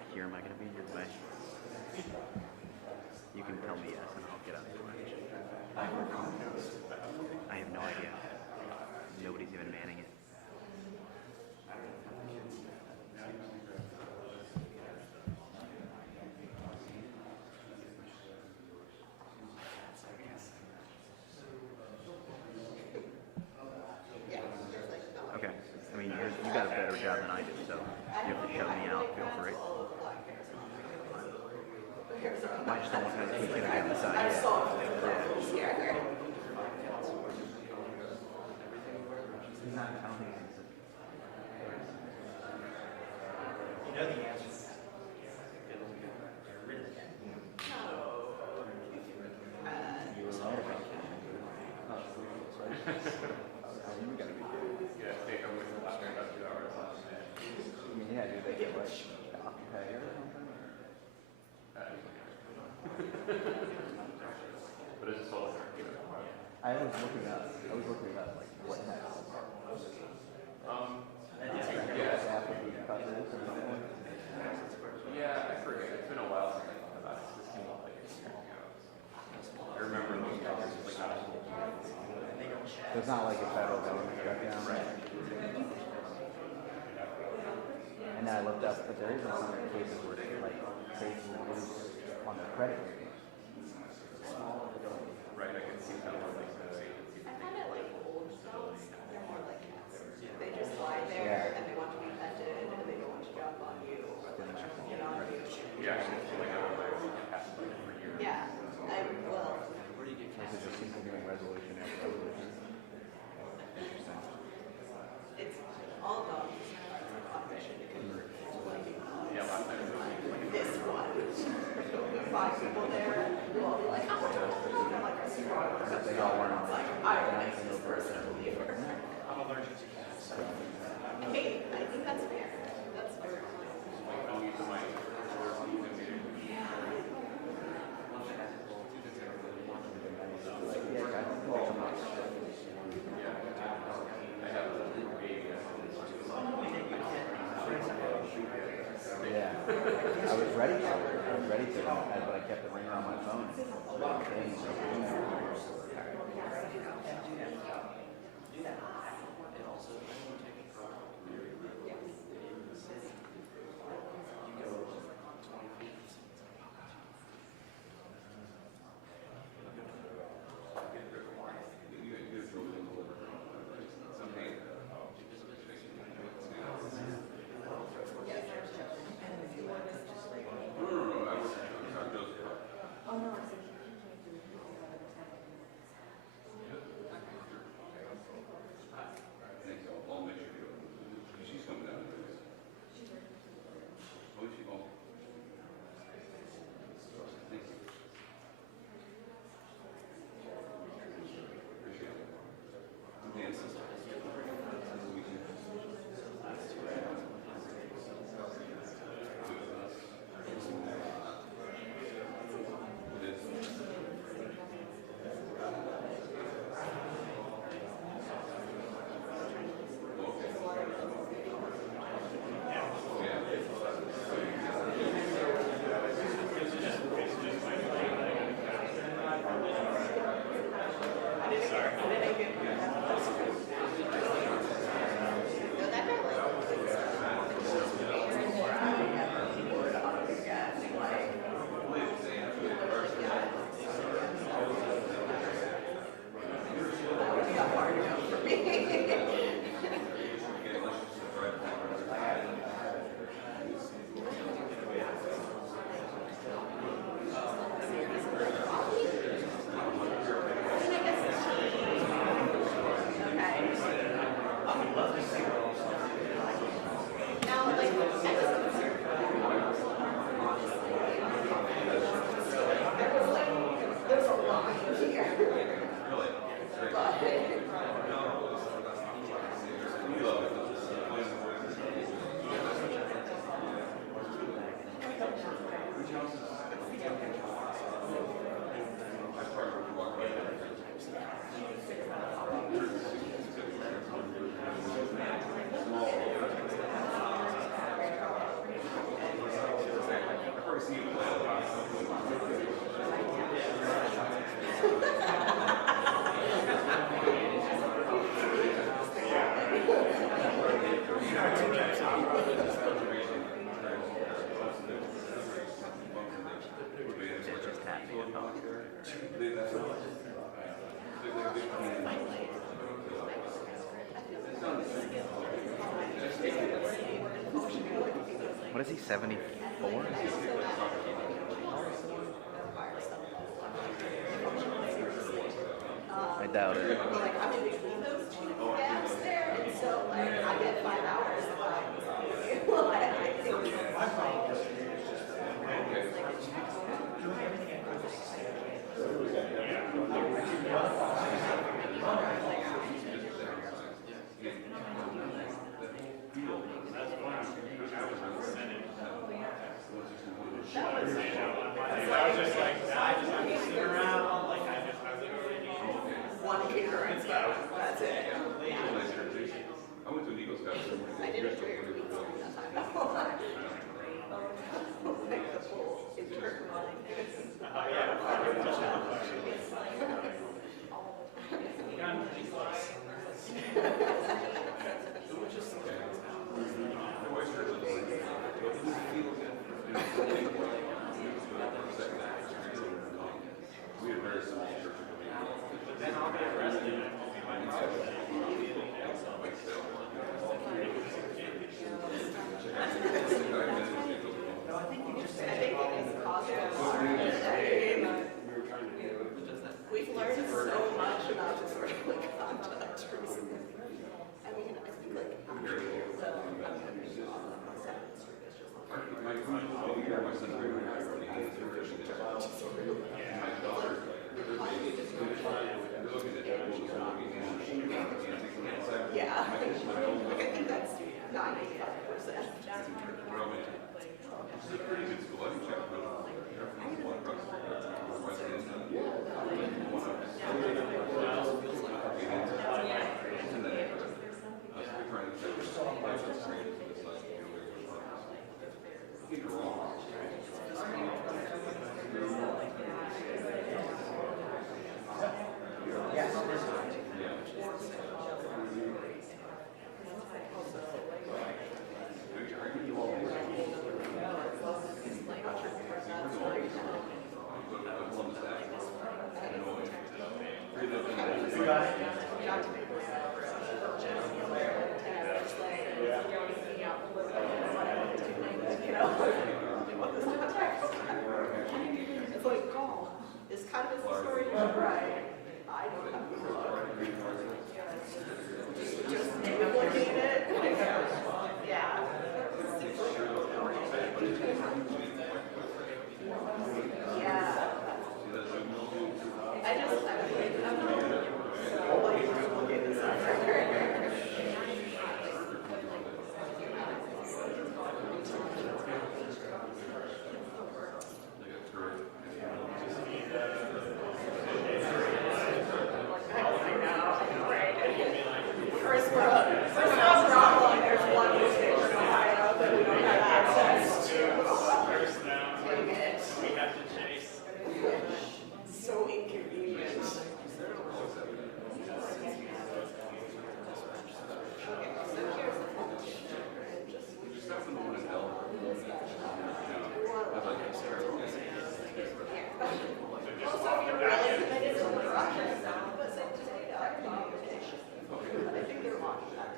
Mike here? Am I going to be in your way? You can tell me yes, and I'll get out of your way. I have no idea. Nobody's even manning it. Okay. I mean, you got a better job than I do, so if you have to shut me out, feel free. I just don't want to keep getting on the side. Yeah. He's not, I don't think he's consistent. You know the answer. Get rid of the cat. You were right about that. You gotta be good. Yeah, take up with about 2 hours. I mean, yeah, dude, they get like pay or something. But it's just all I was looking up like what happened. yeah, After we cut this or something. yeah, I forget. It's been a while since I thought about it. This came up like 2 years ago. I remember looking at this like not So it's not like a federal government shutdown. right. And then I looked up, but there isn't some cases where they like say lose on the credit rating. Right, I can see kind of like those agencies. I find it like old dogs. They're more like cats. They just lie there Yeah. and they want to be petted and they don't want to jump on you or like get on you. Yeah, actually, like I was like past like for years. Yeah. Well, This is just people doing resolution after resolution. Interesting. it's all dogs on mission because Yeah, last night was like this one. 5 people there and we'll all be like, oh, I'm like, They all weren't on like, I'm the nicest person ever. I'm allergic to cats. Hey, I think that's fair. That's fair. I'll use my Yeah. I was ready to, but I kept it ringing on my phone. What is he, 74? I doubt it. Like, I'm in between those two gaps there, and so, like, I get 5 hours of I think My problem is one kicker and stuff. That's it. I went to an Eagles game. I did enjoy your weeks during that time. Like the pool is We had very similar church. then I'll get arrested. We've learned so much about this sort of like contact recently. I mean, I think like after the yeah, I think that's 95%. It's a pretty good school. I think Chapter It's like, oh, it's kind of a story, right? I don't have to look. Just looking at it. Yeah. Yeah. I just, I'm like, look at this. First world problem, there's one newspaper in Ohio that we don't have access to. We have to chase. So inconvenient. Also, if you're really committed to the project, but say today, I think they're launching that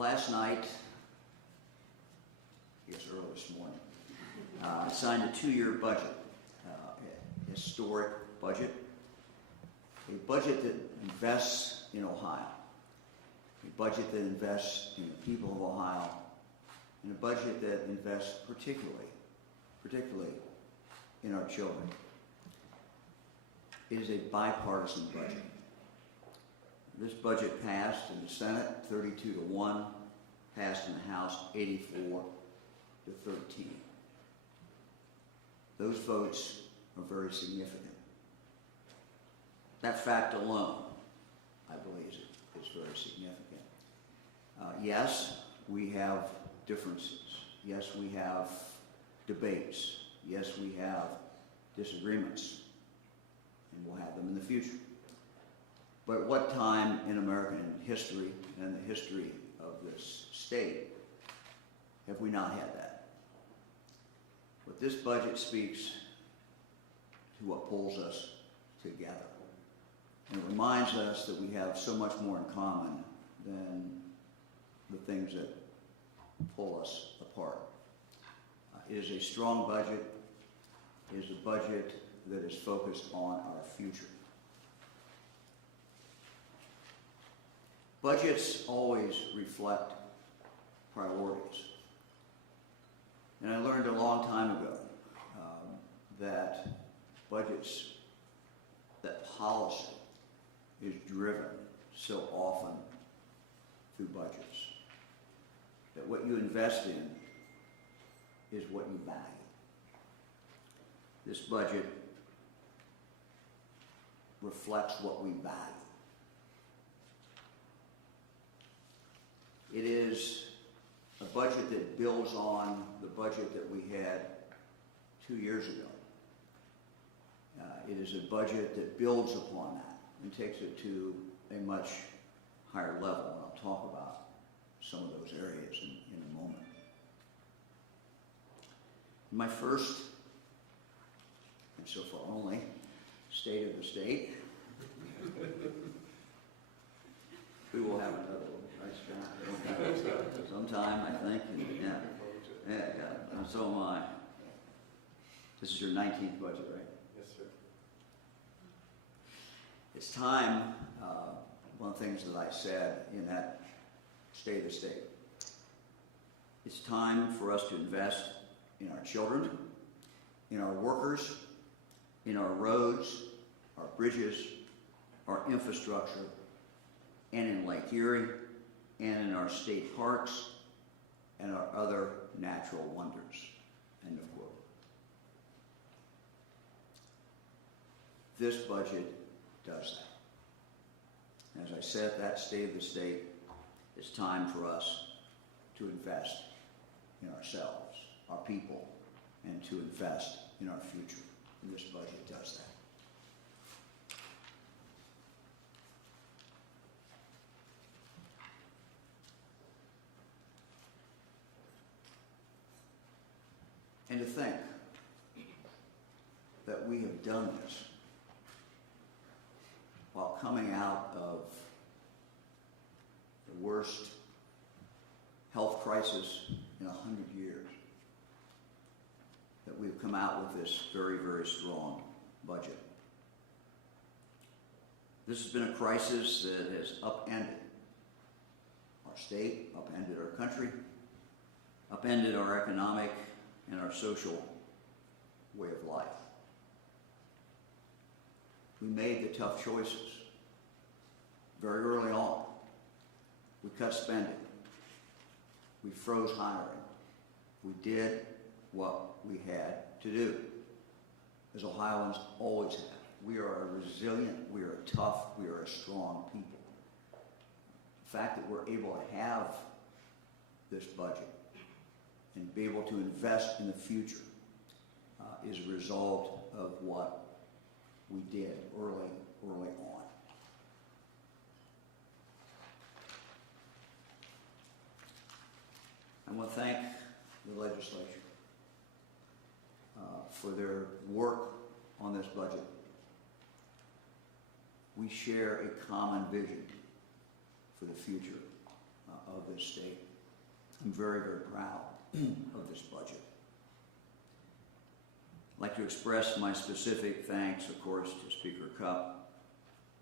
Last night, I guess early this morning, I signed a 2-year budget, a historic budget, a budget that invests in Ohio, a budget that invests in the people of Ohio, and a budget that invests particularly in our children. It is a bipartisan budget. This budget passed in the Senate 32-1, passed in the House 84-13. Those votes are very significant. That fact alone, I believe, is very significant. Yes, we have differences. Yes, we have debates. Yes, we have disagreements, and we'll have them in the future. But at what time in American history and the history of this state have we not had that? But this budget speaks to what pulls us together. And it reminds us that we have so much more in common than the things that pull us apart. It is a strong budget. It is a budget that is focused on our future. Budgets always reflect priorities. And I learned a long time ago that budgets, that policy is driven so often through budgets. That what you invest in is what you value. This budget reflects what we value. It is a budget that builds on the budget that we had 2 years ago. It is a budget that builds upon that and takes it to a much higher level, and I'll talk about some of those areas in a moment. My first, and so far only, State of the State. We will have another one, right, Scott? Sometime, I think. Yeah, and so am I. This is your 19th budget, right? Yes, sir. It's time, one of the things that I said in that State of the State, it's time for us to invest in our children, in our workers, in our roads, our bridges, our infrastructure, and in Lake Erie, and in our state parks, and our other natural wonders. End of quote. This budget does that. As I said, that State of the State, it's time for us to invest in ourselves, our people, and to invest in our future. And this budget does that. And to think that we have done this while coming out of the worst health crisis in 100 years, that we've come out with this very, very strong budget. This has been a crisis that has upended our state, upended our country, upended our economic and our social way of life. We made the tough choices very early on. We cut spending. We froze hiring. We did what we had to do, as Ohioans always have. We are a resilient, we are a tough, we are a strong people. The fact that we're able to have this budget and be able to invest in the future is a result of what we did early on. I want to thank the legislature for their work on this budget. We share a common vision for the future of this state. I'm very, very proud of this budget. I'd like to express my specific thanks, of course, to Speaker Cupp,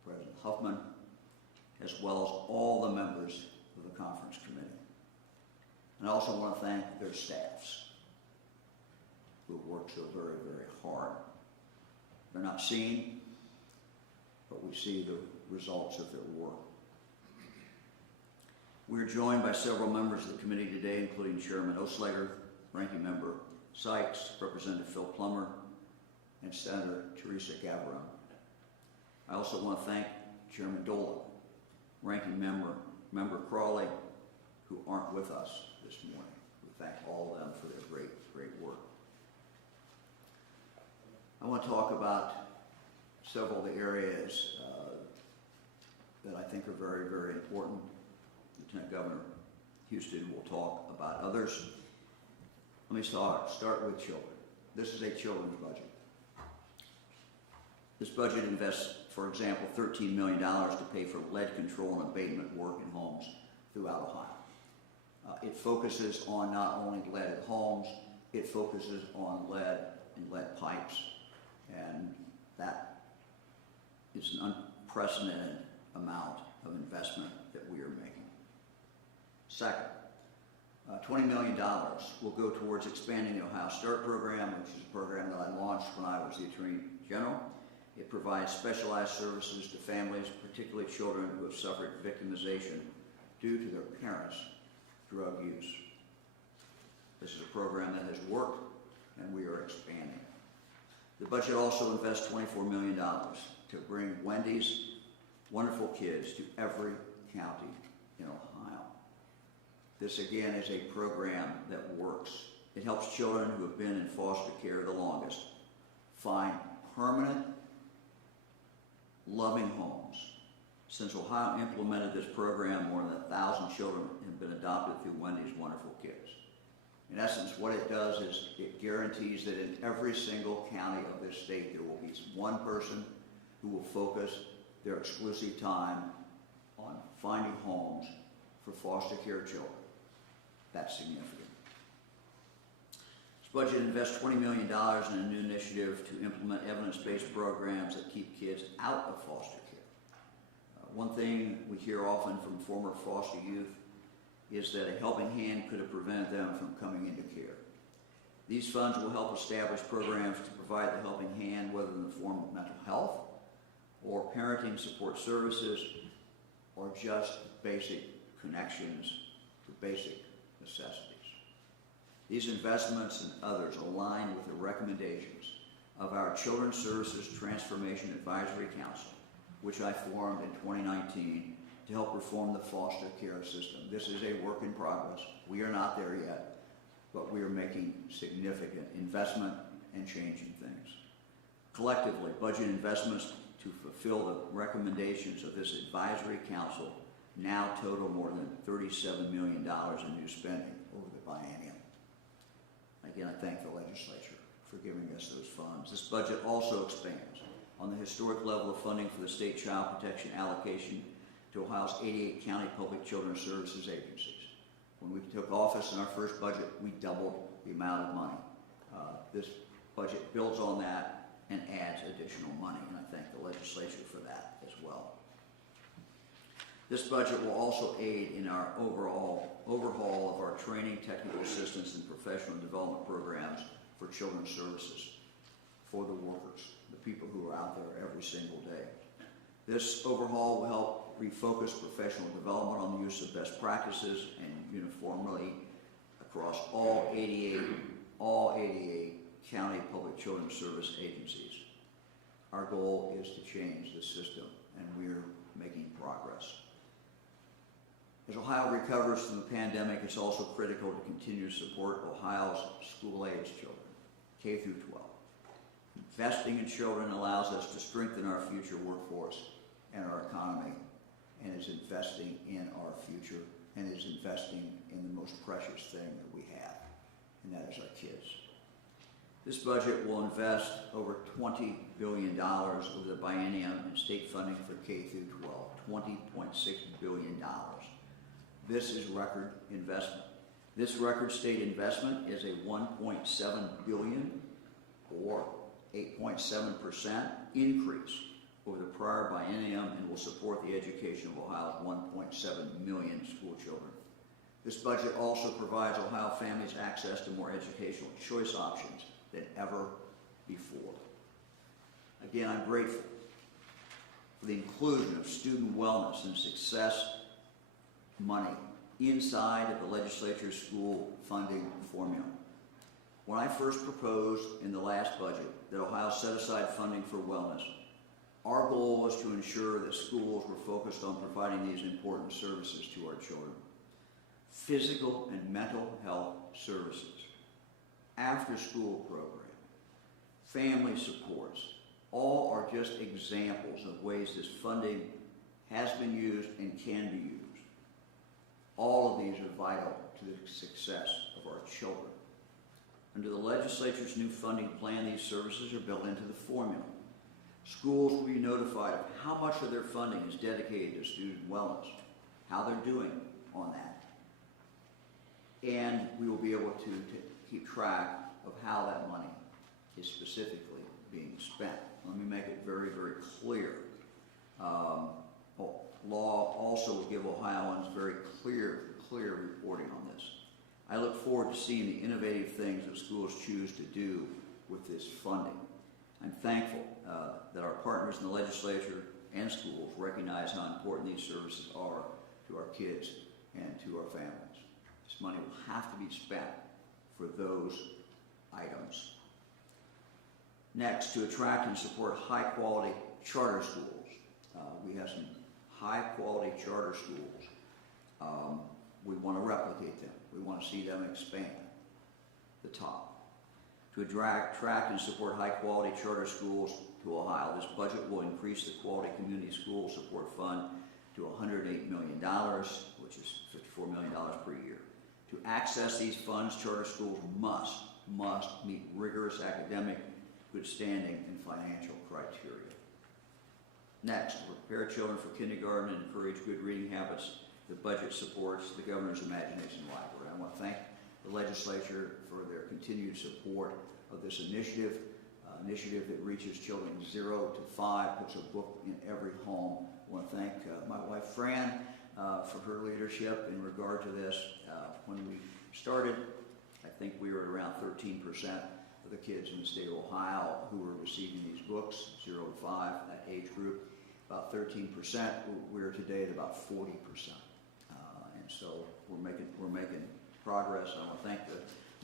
President Huffman, as well as all the members of the conference committee. And I also want to thank their staffs who work so very, very hard. They're not seen, but we see the results of their work. We are joined by several members of the committee today, including Chairman Oslager, Ranking Member Sykes, Representative Phil Plummer, and Senator Teresa Gavarone. I also want to thank Chairman Dolan, Ranking Member Crawley, who aren't with us this morning. We thank all of them for their great, great work. I want to talk about several of the areas that I think are very, very important. Lieutenant Governor Houston will talk about others. Let me start with children. This is a children's budget. This budget invests, for example, $13 million to pay for lead control and abatement work in homes throughout Ohio. It focuses on not only lead in homes, it focuses on lead in lead pipes, and that is an unprecedented amount of investment that we are making. Second, $20 million will go towards expanding the Ohio START program, which is a program that I launched when I was the Attorney General. It provides specialized services to families, particularly children who have suffered victimization due to their parents' drug use. This is a program that has worked, and we are expanding. The budget also invests $24 million to bring Wendy's Wonderful Kids to every county in Ohio. This, again, is a program that works. It helps children who have been in foster care the longest find permanent, loving homes. Since Ohio implemented this program, more than 1,000 children have been adopted through Wendy's Wonderful Kids. In essence, what it does is it guarantees that in every single county of this state there will be one person who will focus their exclusive time on finding homes for foster care children. That's significant. This budget invests $20 million in a new initiative to implement evidence-based programs that keep kids out of foster care. One thing we hear often from former foster youth is that a helping hand could have prevented them from coming into care. These funds will help establish programs to provide the helping hand, whether in the form of mental health or parenting support services or just basic connections to basic necessities. These investments and others align with the recommendations of our Children's Services Transformation Advisory Council, which I formed in 2019 to help reform the foster care system. This is a work in progress. We are not there yet, but we are making significant investment and changing things. Collectively, budget investments to fulfill the recommendations of this advisory council now total more than $37 million in new spending over the biennium. Again, I thank the legislature for giving us those funds. This budget also expands on the historic level of funding for the state child protection allocation to Ohio's 88 county public children's services agencies. When we took office in our first budget, we doubled the amount of money. This budget builds on that and adds additional money, and I thank the legislature for that as well. This budget will also aid in our overhaul of our training, technical assistance, and professional development programs for children's services for the workers, the people who are out there every single day. This overhaul will help refocus professional development on the use of best practices and uniformly across all 88 county public children's service agencies. Our goal is to change the system, and we're making progress. As Ohio recovers from the pandemic, it's also critical to continue to support Ohio's school-age children, K through 12. Investing in children allows us to strengthen our future workforce and our economy, and is investing in our future, and is investing in the most precious thing that we have, and that is our kids. This budget will invest over $20 billion over the biennium in state funding for K through 12, $20.6 billion. This is record investment. This record state investment is a $1.7 billion or 8.7% increase over the prior biennium and will support the education of Ohio's 1.7 million school children. This budget also provides Ohio families access to more educational choice options than ever before. Again, I'm grateful for the inclusion of student wellness and success money inside of the legislature's school funding formula. When I first proposed in the last budget that Ohio set aside funding for wellness, our goal was to ensure that schools were focused on providing these important services to our children. Physical and mental health services, after-school program, family supports, all are just examples of ways this funding has been used and can be used. All of these are vital to the success of our children. Under the legislature's new funding plan, these services are built into the formula. Schools will be notified of how much of their funding is dedicated to student wellness, how they're doing on that. And we will be able to keep track of how that money is specifically being spent. Let me make it very, very clear. Law also will give Ohioans very clear reporting on this. I look forward to seeing the innovative things that schools choose to do with this funding. I'm thankful that our partners in the legislature and schools recognize how important these services are to our kids and to our families. This money will have to be spent for those items. Next, to attract and support high-quality charter schools. We have some high-quality charter schools. We want to replicate them. We want to see them expand the top. To attract and support high-quality charter schools to Ohio, this budget will increase the Quality Community School Support Fund to $108 million, which is $54 million per year. To access these funds, charter schools must meet rigorous academic, good standing, and financial criteria. Next, to prepare children for kindergarten and encourage good reading habits, the budget supports the Governor's Imagination Library. I want to thank the legislature for their continued support of this initiative that reaches children 0 to 5, puts a book in every home. I want to thank my wife, Fran, for her leadership in regard to this. When we started, I think we were at around 13% of the kids in the state of Ohio who were receiving these books, 0 to 5, that age group. About 13%. We're today at about 40%. And so we're making progress. I want to thank the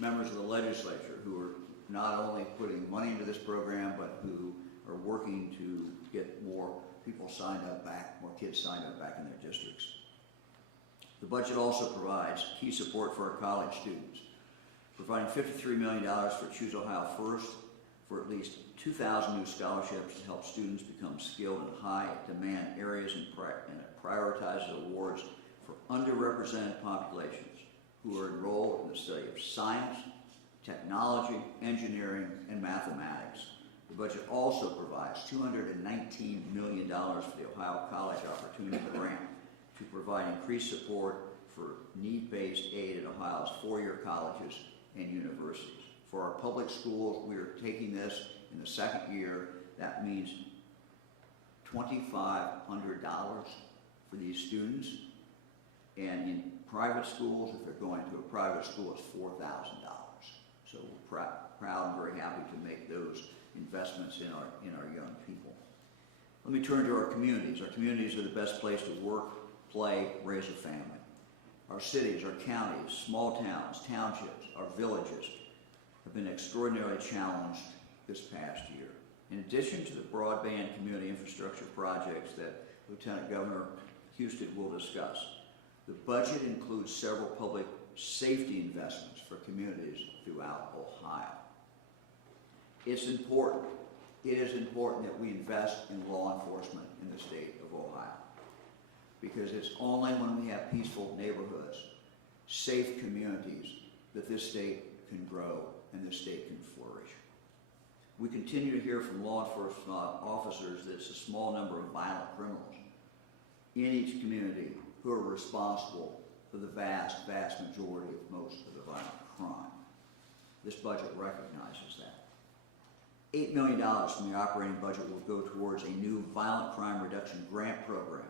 members of the legislature who are not only putting money into this program, but who are working to get more people signed up back, more kids signed up back in their districts. The budget also provides key support for our college students, providing $53 million for Choose Ohio First, for at least 2,000 new scholarships to help students become skilled in high-demand areas and prioritizes awards for underrepresented populations who are enrolled in the study of science, technology, engineering, and mathematics. The budget also provides $219 million for the Ohio College Opportunity Grant to provide increased support for need-based aid at Ohio's four-year colleges and universities. For our public schools, we are taking this in the second year. That means $2,500 for these students. And in private schools, if they're going to a private school, it's $4,000. So we're proud and very happy to make those investments in our young people. Let me turn to our communities. Our communities are the best place to work, play, raise a family. Our cities, our counties, small towns, townships, our villages have been extraordinarily challenged this past year. In addition to the broadband community infrastructure projects that Lieutenant Governor Houston will discuss, the budget includes several public safety investments for communities throughout Ohio. It's important. It is important that we invest in law enforcement in the state of Ohio, because it's only when we have peaceful neighborhoods, safe communities, that this state can grow and this state can flourish. We continue to hear from law enforcement officers that it's a small number of violent criminals in each community who are responsible for the vast majority of most of the violent crime. This budget recognizes that. $8 million from the operating budget will go towards a new violent crime reduction grant program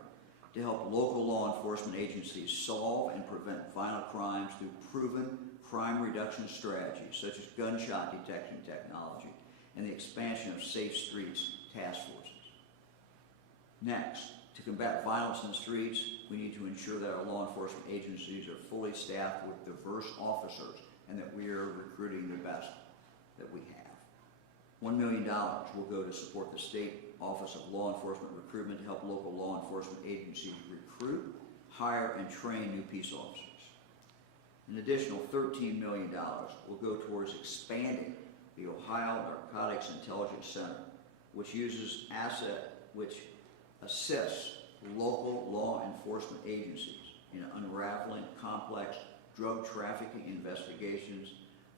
to help local law enforcement agencies solve and prevent violent crimes through proven crime reduction strategies such as gunshot detection technology and the expansion of safe streets task forces. Next, to combat violence in the streets, we need to ensure that our law enforcement agencies are fully staffed with diverse officers and that we are recruiting the best that we have. $1 million will go to support the State Office of Law Enforcement Recruitment to help local law enforcement agencies recruit, hire, and train new peace officers. An additional $13 million will go towards expanding the Ohio Narcotics Intelligence Center, which assists local law enforcement agencies in unraveling complex drug trafficking investigations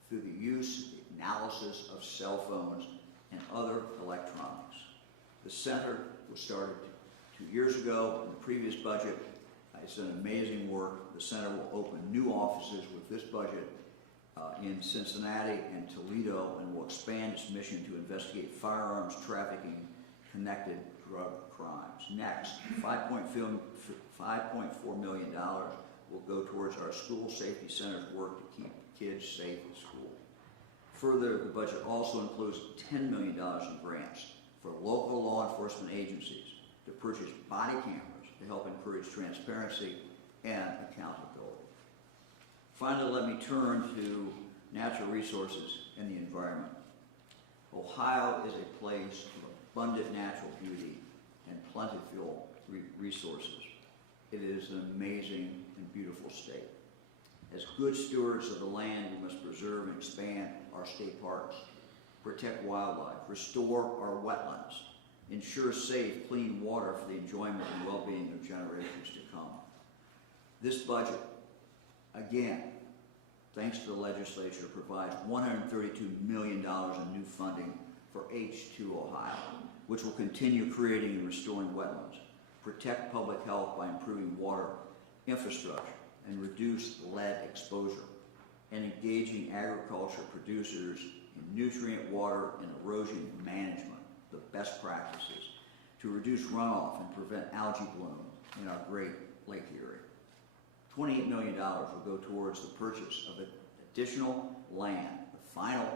through the use and analysis of cell phones and other electronics. The center was started 2 years ago in the previous budget. It's done amazing work. The center will open new offices with this budget in Cincinnati and Toledo, and will expand its mission to investigate firearms trafficking connected drug crimes. Next, $5.4 million will go towards our school safety center's work to keep kids safe at school. Further, the budget also includes $10 million in grants for local law enforcement agencies to purchase body cameras to help encourage transparency and accountability. Finally, let me turn to natural resources and the environment. Ohio is a place of abundant natural beauty and plentiful resources. It is an amazing and beautiful state. As good stewards of the land, we must preserve and expand our state parks, protect wildlife, restore our wetlands, ensure safe, clean water for the enjoyment and well-being of generations to come. This budget, again, thanks to the legislature, provides $132 million in new funding for H2 Ohio, which will continue creating and restoring wetlands, protect public health by improving water infrastructure, and reduce lead exposure, and engaging agriculture producers in nutrient, water, and erosion management, the best practices, to reduce runoff and prevent algae bloom in our Great Lake area. $28 million will go towards the purchase of additional land, the final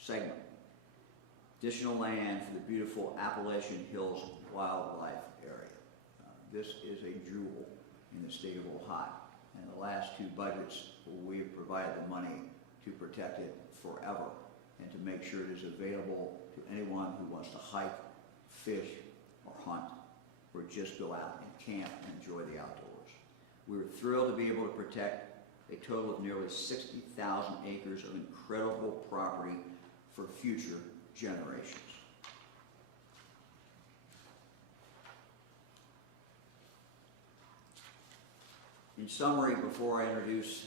segment, additional land for the beautiful Appalachian Hills Wildlife Area. This is a jewel in the state of Ohio. In the last two budgets, we have provided the money to protect it forever and to make sure it is available to anyone who wants to hike, fish, or hunt, or just go out and camp and enjoy the outdoors. We were thrilled to be able to protect a total of nearly 60,000 acres of incredible property for future generations. In summary, before I introduce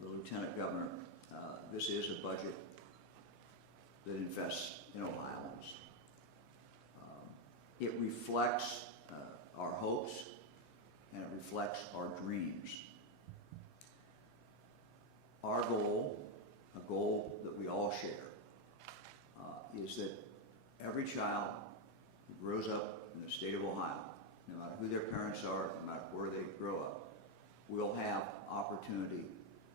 the Lieutenant Governor, this is a budget that invests in Ohioans. It reflects our hopes and it reflects our dreams. Our goal, a goal that we all share, is that every child who grows up in the state of Ohio, no matter who their parents are, no matter where they grow up, will have opportunity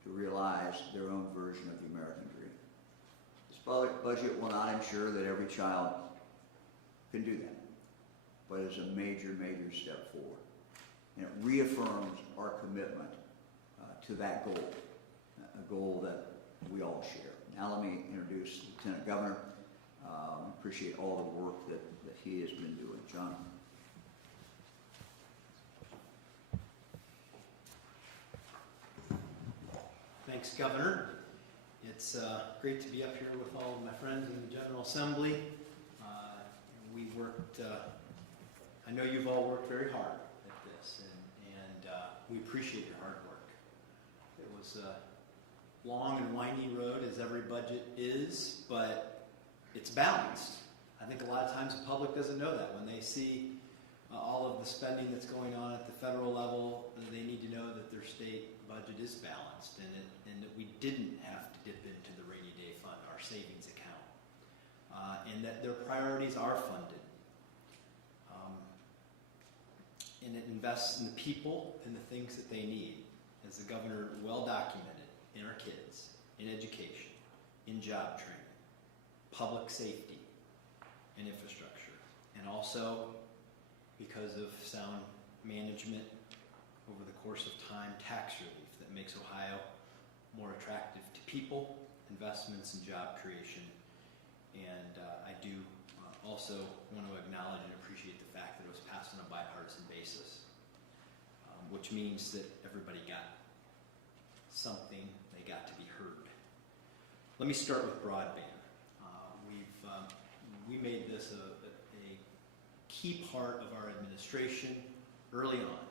to realize their own version of the American dream. This budget will not ensure that every child can do that, but it's a major, major step forward. And it reaffirms our commitment to that goal, a goal that we all share. Now let me introduce the Lieutenant Governor. Appreciate all the work that he has been doing. John. Thanks, Governor. It's great to be up here with all of my friends in the General Assembly. We worked, I know you've all worked very hard at this, and we appreciate your hard work. It was a long and winding road, as every budget is, but it's balanced. I think a lot of times the public doesn't know that. When they see all of the spending that's going on at the federal level, they need to know that their state budget is balanced and that we didn't have to dip into the rainy day fund, our savings account, and that their priorities are funded. And it invests in the people and the things that they need, as the governor well documented, in our kids, in education, in job training, public safety, and infrastructure, and also, because of sound management over the course of time, tax relief that makes Ohio more attractive to people, investments, and job creation. And I do also want to acknowledge and appreciate the fact that it was passed on a bipartisan basis, which means that everybody got something, they got to be heard. Let me start with broadband. We made this a key part of our administration early on.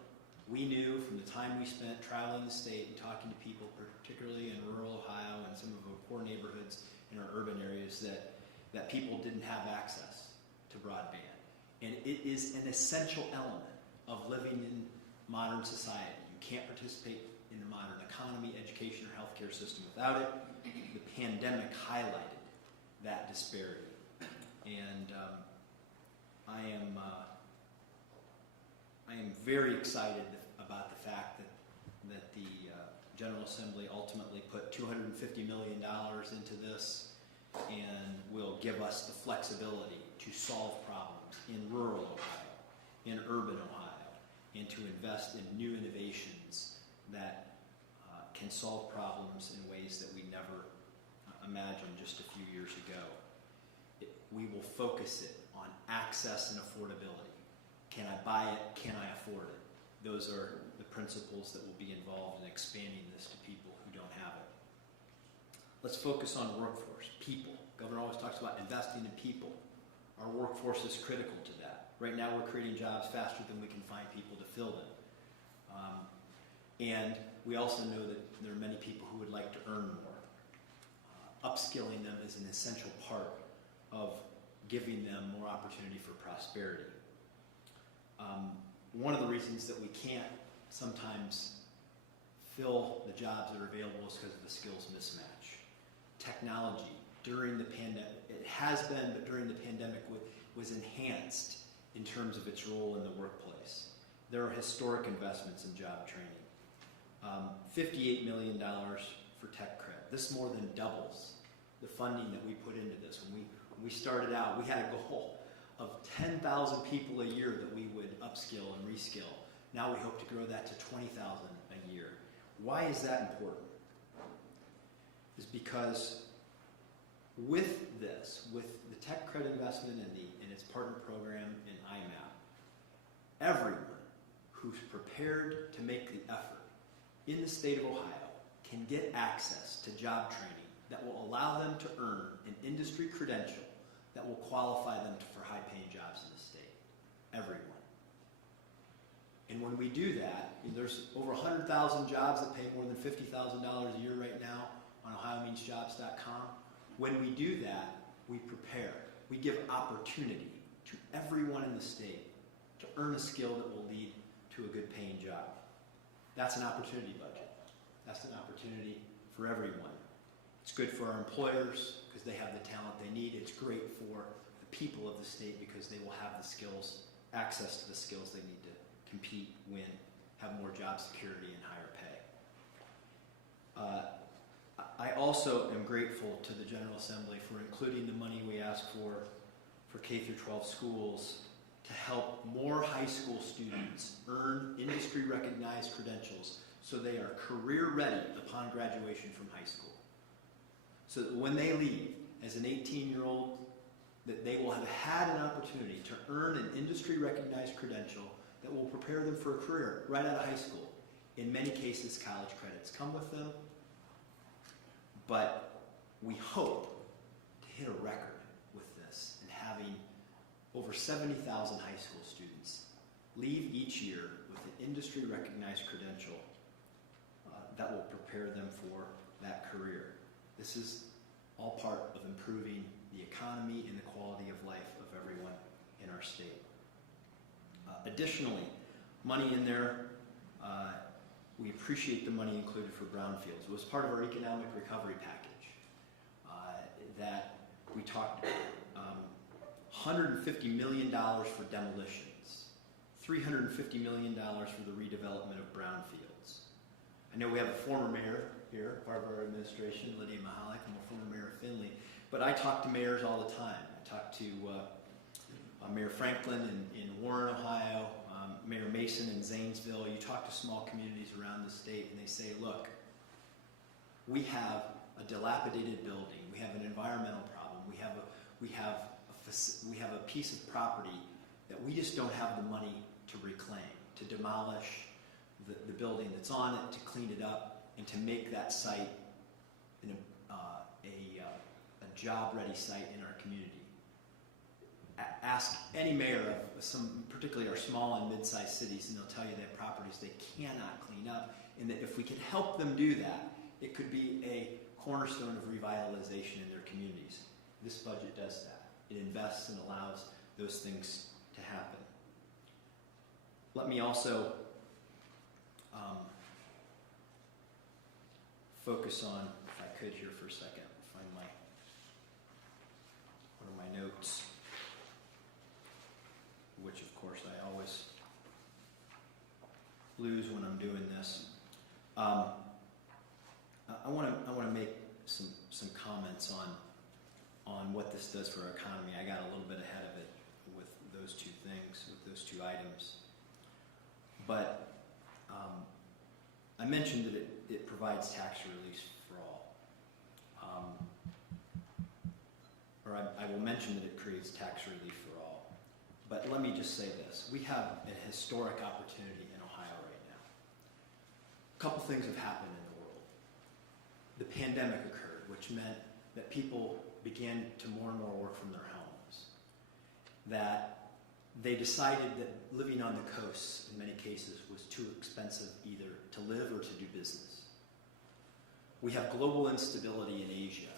We knew from the time we spent traveling the state and talking to people, particularly in rural Ohio and some of our poor neighborhoods in our urban areas, that people didn't have access to broadband. And it is an essential element of living in modern society. You can't participate in the modern economy, education, or healthcare system without it. The pandemic highlighted that disparity. And I am very excited about the fact that the General Assembly ultimately put $250 million into this and will give us the flexibility to solve problems in rural Ohio, in urban Ohio, and to invest in new innovations that can solve problems in ways that we never imagined just a few years ago. We will focus it on access and affordability. Can I buy it? Can I afford it? Those are the principles that will be involved in expanding this to people who don't have it. Let's focus on workforce, people. Governor always talks about investing in people. Our workforce is critical to that. Right now we're creating jobs faster than we can find people to fill them. And we also know that there are many people who would like to earn more. Upskilling them is an essential part of giving them more opportunity for prosperity. One of the reasons that we can't sometimes fill the jobs that are available is because of the skills mismatch. Technology, during the pandemic, it has been, but during the pandemic was enhanced in terms of its role in the workplace. There are historic investments in job training. $58 million for tech credit. This more than doubles the funding that we put into this. When we started out, we had a goal of 10,000 people a year that we would upskill and reskill. Now we hope to grow that to 20,000 a year. Why is that important? Is because with this, with the tech credit investment and its partner program in IMAP, everyone who's prepared to make the effort in the state of Ohio can get access to job training that will allow them to earn an industry credential that will qualify them for high-paying jobs in the state. Everyone. And when we do that, there's over 100,000 jobs that pay more than $50,000 a year right now on OhioMeansJobs.com. When we do that, we prepare. We give opportunity to everyone in the state to earn a skill that will lead to a good paying job. That's an opportunity budget. That's an opportunity for everyone. It's good for our employers because they have the talent they need. It's great for the people of the state because they will have the skills, access to the skills they need to compete, win, have more job security and higher pay. I also am grateful to the General Assembly for including the money we asked for K-12 schools to help more high school students earn industry-recognized credentials so they are career-ready upon graduation from high school. So that when they leave as an 18-year-old, that they will have had an opportunity to earn an industry-recognized credential that will prepare them for a career right out of high school. In many cases, college credits come with them, but we hope to hit a record with this and having over 70,000 high school students leave each year with an industry-recognized credential that will prepare them for that career. This is all part of improving the economy and the quality of life of everyone in our state. Additionally, money in there, we appreciate the money included for brownfields. It was part of our economic recovery package that we talked $150 million for demolitions, $350 million for the redevelopment of brownfields. I know we have a former mayor here, part of our administration, Lydia Mahalik. I'm a former mayor of Findlay, but I talk to mayors all the time. I talk to Mayor Franklin in Warren, Ohio, Mayor Mason in Zanesville. You talk to small communities around the state and they say, look, we have a dilapidated building, we have an environmental problem, we have a piece of property that we just don't have the money to reclaim, to demolish the building that's on it, to clean it up, and to make that site a job-ready site in our community. Ask any mayor of some, particularly our small and mid-sized cities, and they'll tell you they have properties they cannot clean up, and that if we could help them do that, it could be a cornerstone of revitalization in their communities. This budget does that. It invests and allows those things to happen. Let me also focus on, if I could here for a second, find one of my notes, which of course I always lose when I'm doing this. I want to make some comments on what this does for our economy. I got a little bit ahead of it with those two things, with those two items. But I mentioned that it provides tax relief for all. Or I will mention that it creates tax relief for all. But let me just say this. We have a historic opportunity in Ohio right now. A couple things have happened in the world. The pandemic occurred, which meant that people began to more and more work from their homes. That they decided that living on the coasts, in many cases, was too expensive either to live or to do business. We have global instability in Asia,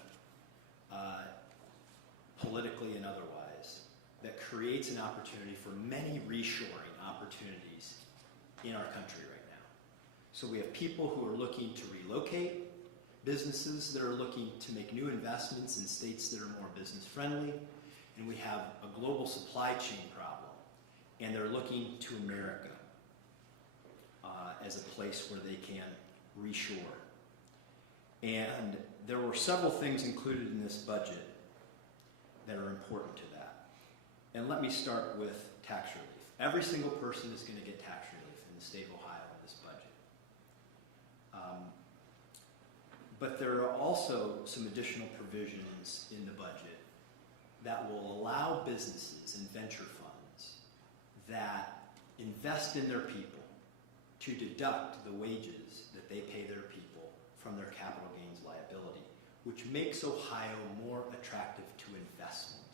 politically and otherwise, that creates an opportunity for many reshoring opportunities in our country right now. So we have people who are looking to relocate, businesses that are looking to make new investments in states that are more business friendly, and we have a global supply chain problem, and they're looking to America as a place where they can reshore. And there were several things included in this budget that are important to that. And let me start with tax relief. Every single person is going to get tax relief in the state of Ohio in this budget. But there are also some additional provisions in the budget that will allow businesses and venture funds that invest in their people to deduct the wages that they pay their people from their capital gains liability, which makes Ohio more attractive to investment,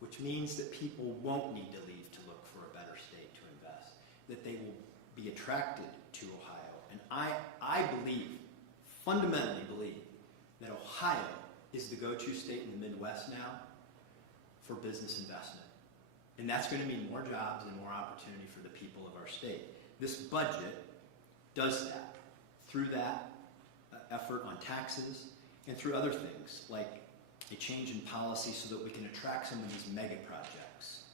which means that people won't need to leave to look for a better state to invest, that they will be attracted to Ohio. And I believe, fundamentally believe, that Ohio is the go-to state in the Midwest now for business investment. And that's going to mean more jobs and more opportunity for the people of our state. This budget does that through that effort on taxes and through other things like a change in policy so that we can attract some of these mega projects.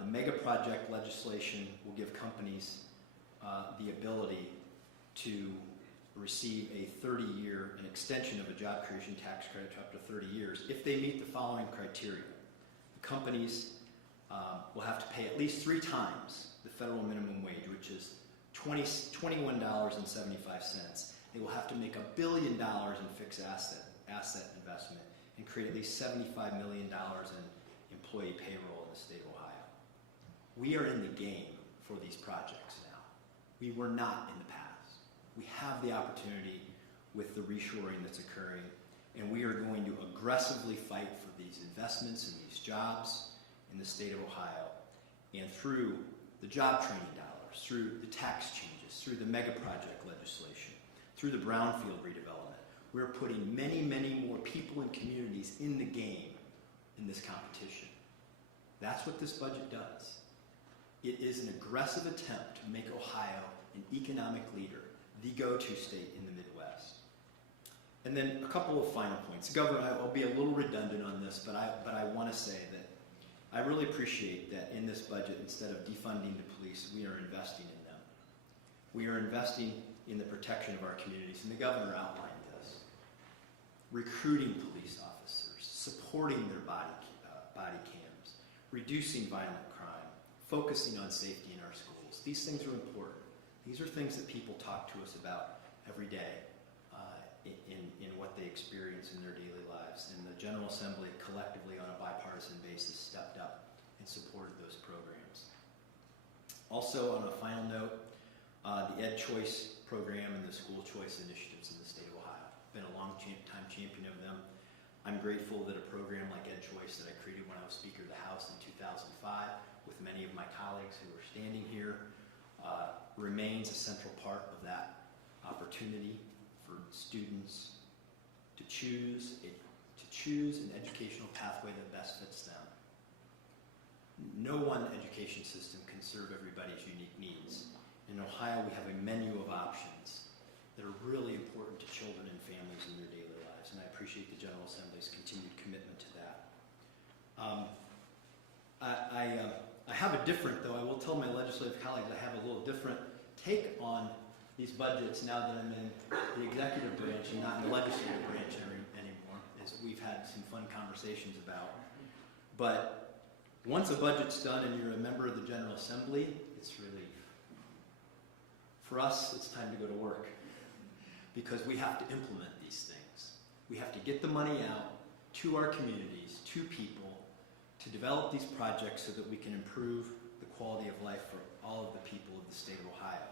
The mega project legislation will give companies the ability to receive a 30-year, an extension of a job creation tax credit to up to 30 years if they meet the following criteria. The companies will have to pay at least 3 times the federal minimum wage, which is $21.75. They will have to make $1 billion in fixed asset investment and create at least $75 million in employee payroll in the state of Ohio. We are in the game for these projects now. We were not in the past. We have the opportunity with the reshoring that's occurring, and we are going to aggressively fight for these investments and these jobs in the state of Ohio, and through the job training dollars, through the tax changes, through the mega project legislation, through the brownfield redevelopment, we're putting many, many more people and communities in the game in this competition. That's what this budget does. It is an aggressive attempt to make Ohio an economic leader, the go-to state in the Midwest. And then a couple of final points. Governor, I'll be a little redundant on this, but I want to say that I really appreciate that in this budget, instead of defunding the police, we are investing in them. We are investing in the protection of our communities, and the governor outlined this. Recruiting police officers, supporting their body cams, reducing violent crime, focusing on safety in our schools. These things are important. These are things that people talk to us about every day in what they experience in their daily lives. And the General Assembly collectively on a bipartisan basis stepped up and supported those programs. Also, on a final note, the Ed Choice program and the school choice initiatives in the state of Ohio. Been a long time champion of them. I'm grateful that a program like Ed Choice that I created when I was Speaker of the House in 2005 with many of my colleagues who are standing here remains a central part of that opportunity for students to choose an educational pathway that best fits them. No one education system can serve everybody's unique needs. In Ohio, we have a menu of options that are really important to children and families in their daily lives, and I appreciate the General Assembly's continued commitment to that. I have a different, though I will tell my legislative colleagues, I have a little different take on these budgets now that I'm in the executive branch and not in the legislative branch anymore, as we've had some fun conversations about. But once a budget's done and you're a member of the General Assembly, it's relief. For us, it's time to go to work because we have to implement these things. We have to get the money out to our communities, to people, to develop these projects so that we can improve the quality of life for all of the people of the state of Ohio.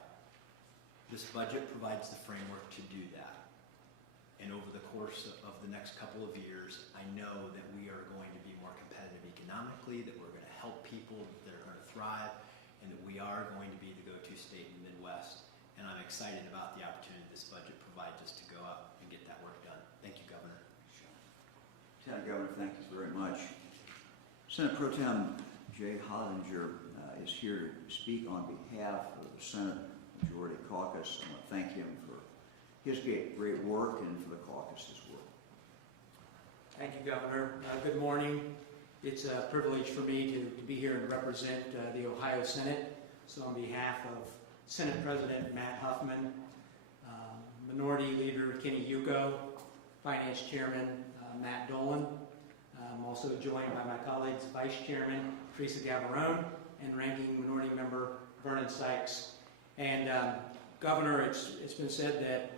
This budget provides the framework to do that. And over the course of the next couple of years, I know that we are going to be more competitive economically, that we're going to help people, that are going to thrive, and that we are going to be the go-to state in the Midwest. And I'm excited about the opportunity this budget provides us to go out and get that work done. Thank you, Governor. Lieutenant Governor, thank you very much. Senate Pro Tem Jay Hollinger is here to speak on behalf of the Senate Majority Caucus. I want to thank him for his great work and for the caucus's work. Thank you, Governor. Good morning. It's a privilege for me to be here and represent the Ohio Senate. So on behalf of Senate President Matt Huffman, Minority Leader Kenny Yuko, Finance Chairman Matt Dolan. I'm also joined by my colleagues, Vice Chairman Teresa Gavarone and Ranking Minority Member Vernon Sykes. And Governor, it's been said that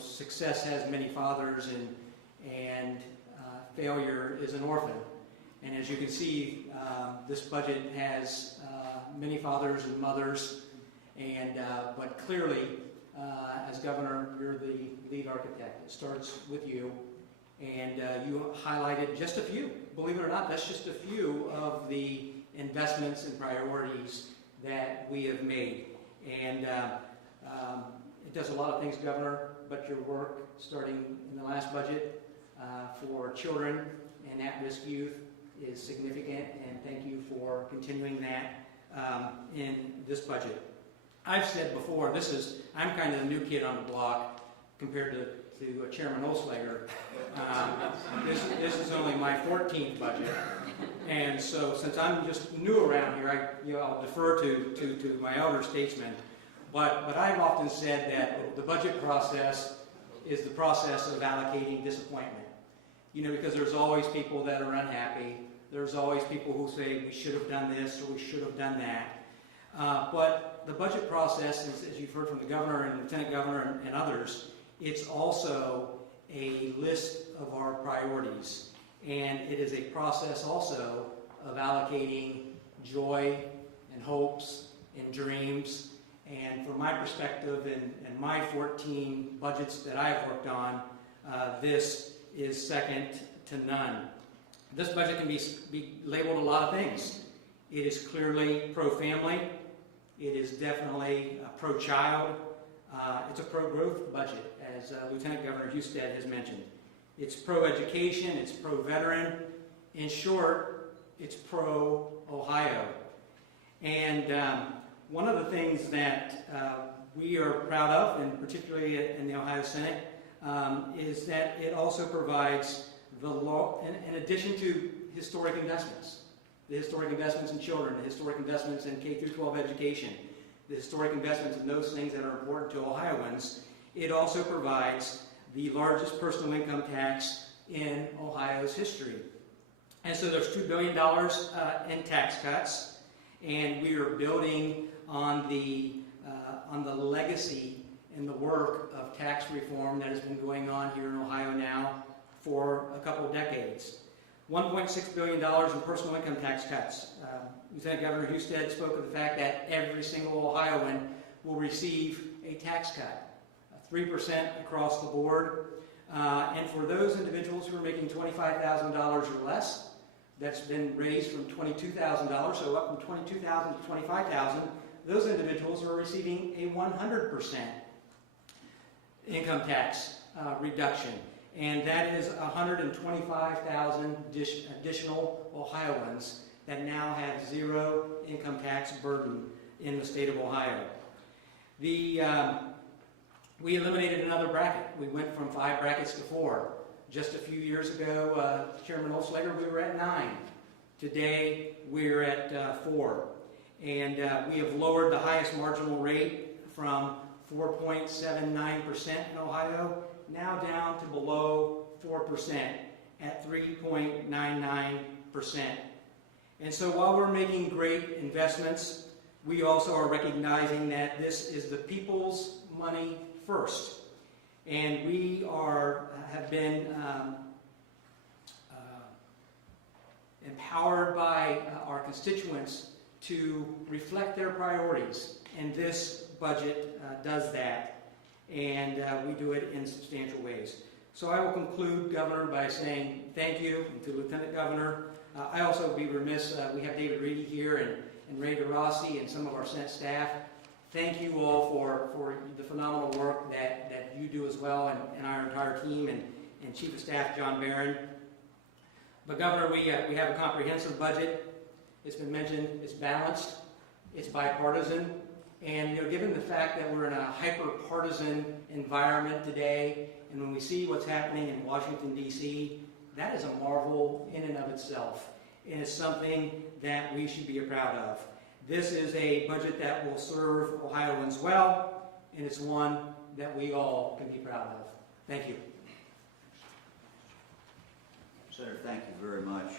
success has many fathers, and failure is an orphan. And as you can see, this budget has many fathers and mothers, and but clearly, as Governor, you're the lead architect. It starts with you, and you highlighted just a few. Believe it or not, that's just a few of the investments and priorities that we have made. And it does a lot of things, Governor, but your work starting in the last budget for children and at-risk youth is significant, and thank you for continuing that in this budget. I've said before, I'm kind of the new kid on the block compared to Chairman Olslager. This is only my 14th budget, and so since I'm just new around here, I'll defer to my elder statesmen. But I've often said that the budget process is the process of allocating disappointment. Because there's always people that are unhappy. There's always people who say we should have done this or we should have done that. But the budget process, as you've heard from the Governor and Lieutenant Governor and others, it's also a list of our priorities. And it is a process also of allocating joy and hopes and dreams. And from my perspective and my 14 budgets that I've worked on, this is second to none. This budget can be labeled a lot of things. It is clearly pro-family. It is definitely pro-child. It's a pro-growth budget, as Lieutenant Governor Husted has mentioned. It's pro-education. It's pro-veteran. In short, it's pro-Ohio. And one of the things that we are proud of, and particularly in the Ohio Senate, is that it also provides the law, in addition to historic investments, the historic investments in children, the historic investments in K through 12 education, the historic investments in those things that are important to Ohioans, it also provides the largest personal income tax in Ohio's history. And so there's $2 billion in tax cuts, and we are building on the legacy and the work of tax reform that has been going on here in Ohio now for a couple of decades. $1.6 billion in personal income tax cuts. Lieutenant Governor Husted spoke of the fact that every single Ohioan will receive a tax cut, 3% across the board. And for those individuals who are making $25,000 or less, that's been raised from $22,000, so up from $22,000 to $25,000, those individuals are receiving a 100% income tax reduction. And that is 125,000 additional Ohioans that now have zero income tax burden in the state of Ohio. We eliminated another bracket. We went from 5 brackets to 4. Just a few years ago, Chairman Olslager, we were at 9. Today, we're at 4. And we have lowered the highest marginal rate from 4.79% in Ohio, now down to below 4% at 3.99%. And so while we're making great investments, we also are recognizing that this is the people's money first. And we have been empowered by our constituents to reflect their priorities. And this budget does that. And we do it in substantial ways. So I will conclude, Governor, by saying thank you to Lieutenant Governor. I also would be remiss, we have David Reedy here and Ray DeRossi and some of our Senate staff. Thank you all for the phenomenal work that you do as well, and our entire team, and Chief of Staff John Barron. But Governor, we have a comprehensive budget. It's been mentioned, it's balanced, it's bipartisan, and given the fact that we're in a hyper-partisan environment today, and when we see what's happening in Washington, D.C., that is a marvel in and of itself, and it's something that we should be proud of. This is a budget that will serve Ohioans well, and it's one that we all can be proud of. Thank you. Senator, thank you very much.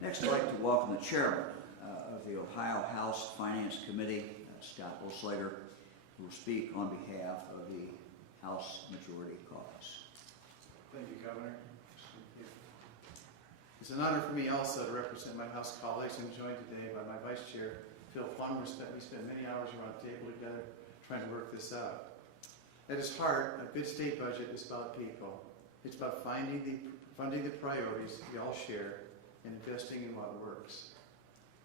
Next, I'd like to welcome the chairman of the Ohio House Finance Committee, Scott Olslager, who will speak on behalf of the House Majority Caucus. Thank you, Governor. It's an honor for me also to represent my House colleagues and joined today by my Vice Chair, Phil Plummer. We spent many hours around the table together trying to work this out. At its heart, a good state budget is about people. It's about funding the priorities we all share and investing in what works.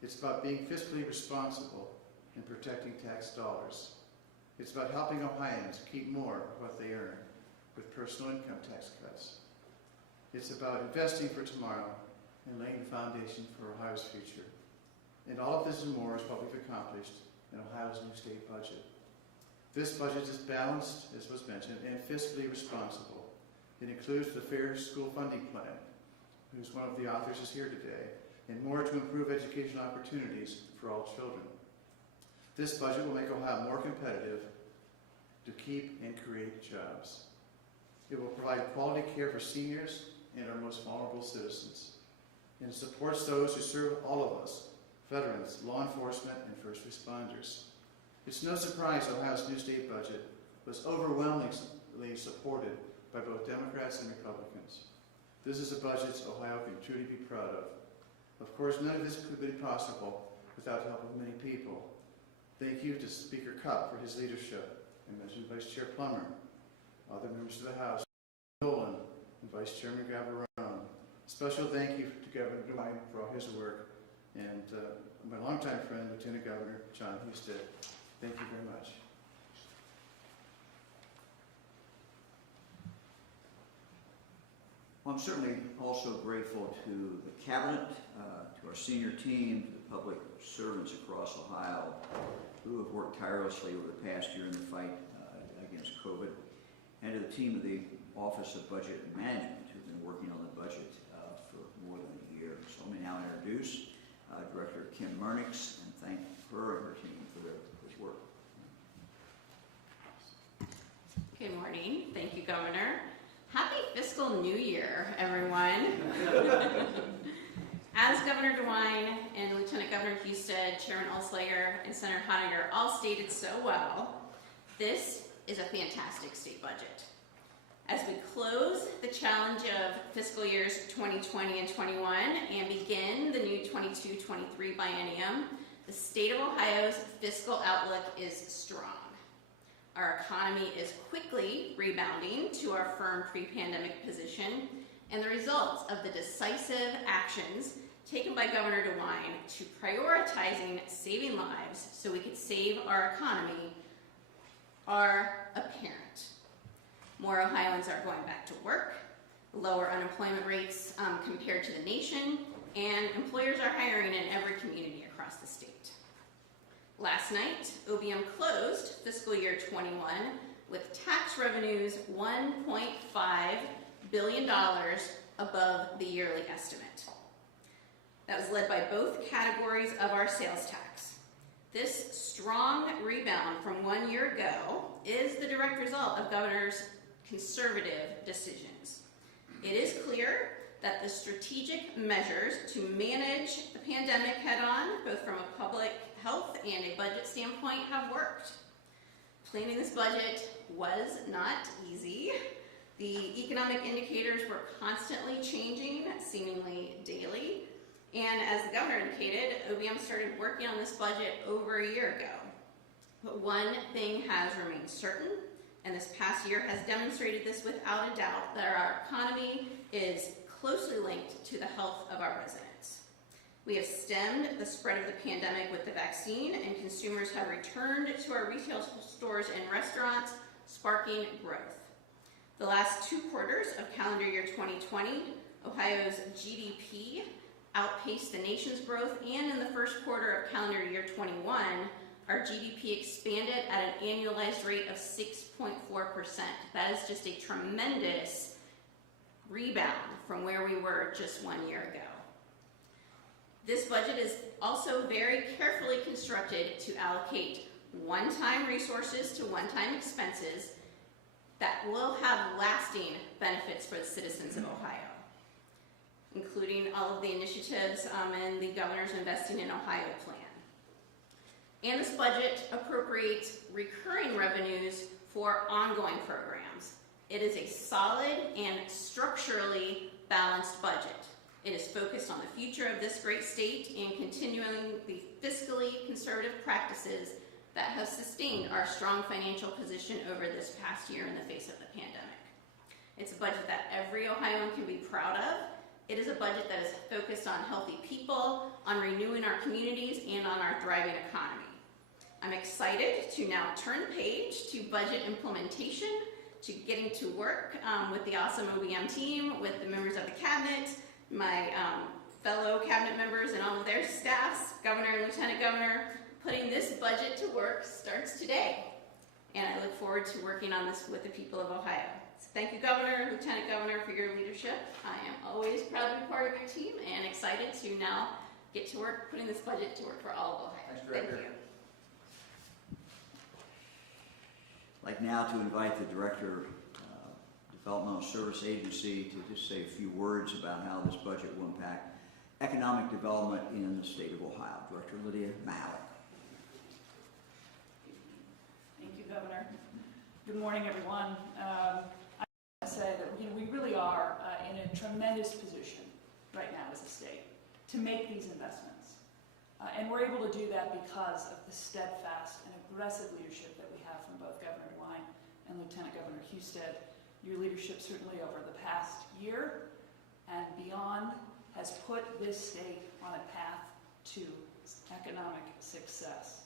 It's about being fiscally responsible and protecting tax dollars. It's about helping Ohioans keep more of what they earn with personal income tax cuts. It's about investing for tomorrow and laying the foundation for Ohio's future. And all of this and more is what we've accomplished in Ohio's new state budget. This budget is balanced, as was mentioned, and fiscally responsible. It includes the Fair School Funding Plan, whose one of the authors is here today, and more to improve education opportunities for all children. This budget will make Ohio more competitive to keep and create jobs. It will provide quality care for seniors and our most vulnerable citizens. And it supports those who serve all of us, veterans, law enforcement, and first responders. It's no surprise Ohio's new state budget was overwhelmingly supported by both Democrats and Republicans. This is a budget Ohio can truly be proud of. Of course, none of this could be possible without the help of many people. Thank you to Speaker Cupp for his leadership, and mentioned Vice Chair Plummer, other members of the House, Nolan, and Vice Chairman Gavarone. Special thank you to Governor DeWine for all his work, and my longtime friend, Lieutenant Governor John Husted. Thank you very much. Well, I'm certainly also grateful to the Cabinet, to our senior team, to the public servants across Ohio who have worked tirelessly over the past year in the fight against COVID, and to the team of the Office of Budget and Management who've been working on the budget for more than a year. So let me now introduce Director Kim Mernicks and thank her and her team for their work. Good morning. Thank you, Governor. Happy Fiscal New Year, everyone. As Governor DeWine and Lieutenant Governor Husted, Chairman Ulslager, and Senator Honiger all stated so well, this is a fantastic state budget. As we close the challenge of fiscal years 2020 and 21 and begin the new 22-23 biennium, the state of Ohio's fiscal outlook is strong. Our economy is quickly rebounding to our firm pre-pandemic position, and the results of the decisive actions taken by Governor DeWine to prioritizing saving lives so we could save our economy are apparent. More Ohioans are going back to work, lower unemployment rates compared to the nation, and employers are hiring in every community across the state. Last night, OBM closed fiscal year 21 with tax revenues $1.5 billion above the yearly estimate. That was led by both categories of our sales tax. This strong rebound from 1 year ago is the direct result of Governor's conservative decisions. It is clear that the strategic measures to manage the pandemic head-on, both from a public health and a budget standpoint, have worked. Planning this budget was not easy. The economic indicators were constantly changing, seemingly daily. And as the governor indicated, OBM started working on this budget over a year ago. But one thing has remained certain, and this past year has demonstrated this without a doubt, that our economy is closely linked to the health of our residents. We have stemmed the spread of the pandemic with the vaccine, and consumers have returned to our retail stores and restaurants, sparking growth. The last 2 quarters of calendar year 2020, Ohio's GDP outpaced the nation's growth, and in the first quarter of calendar year 21, our GDP expanded at an annualized rate of 6.4%. That is just a tremendous rebound from where we were just 1 year ago. This budget is also very carefully constructed to allocate one-time resources to one-time expenses that will have lasting benefits for the citizens of Ohio, including all of the initiatives and the governor's Investing in Ohio plan. And this budget appropriates recurring revenues for ongoing programs. It is a solid and structurally balanced budget. It is focused on the future of this great state and continuing the fiscally conservative practices that have sustained our strong financial position over this past year in the face of the pandemic. It's a budget that every Ohioan can be proud of. It is a budget that is focused on healthy people, on renewing our communities, and on our thriving economy. I'm excited to now turn the page to budget implementation, to getting to work with the awesome OBM team, with the members of the cabinet, my fellow cabinet members and all of their staffs, governor and lieutenant governor. Putting this budget to work starts today, and I look forward to working on this with the people of Ohio. So thank you, Governor, Lieutenant Governor, for your leadership. I am always proud to be part of your team and excited to now get to work putting this budget to work for all of Ohio. Thanks, Director. Thank you. I'd like now to invite the Director of Developmental Service Agency to just say a few words about how this budget will impact economic development in the state of Ohio. Director Lydia Mahalik. Thank you, Governor. Good morning, everyone. I want to say that we really are in a tremendous position right now as a state to make these investments. And we're able to do that because of the steadfast and aggressive leadership that we have from both Governor DeWine and Lieutenant Governor Husted. Your leadership certainly over the past year and beyond has put this state on a path to economic success.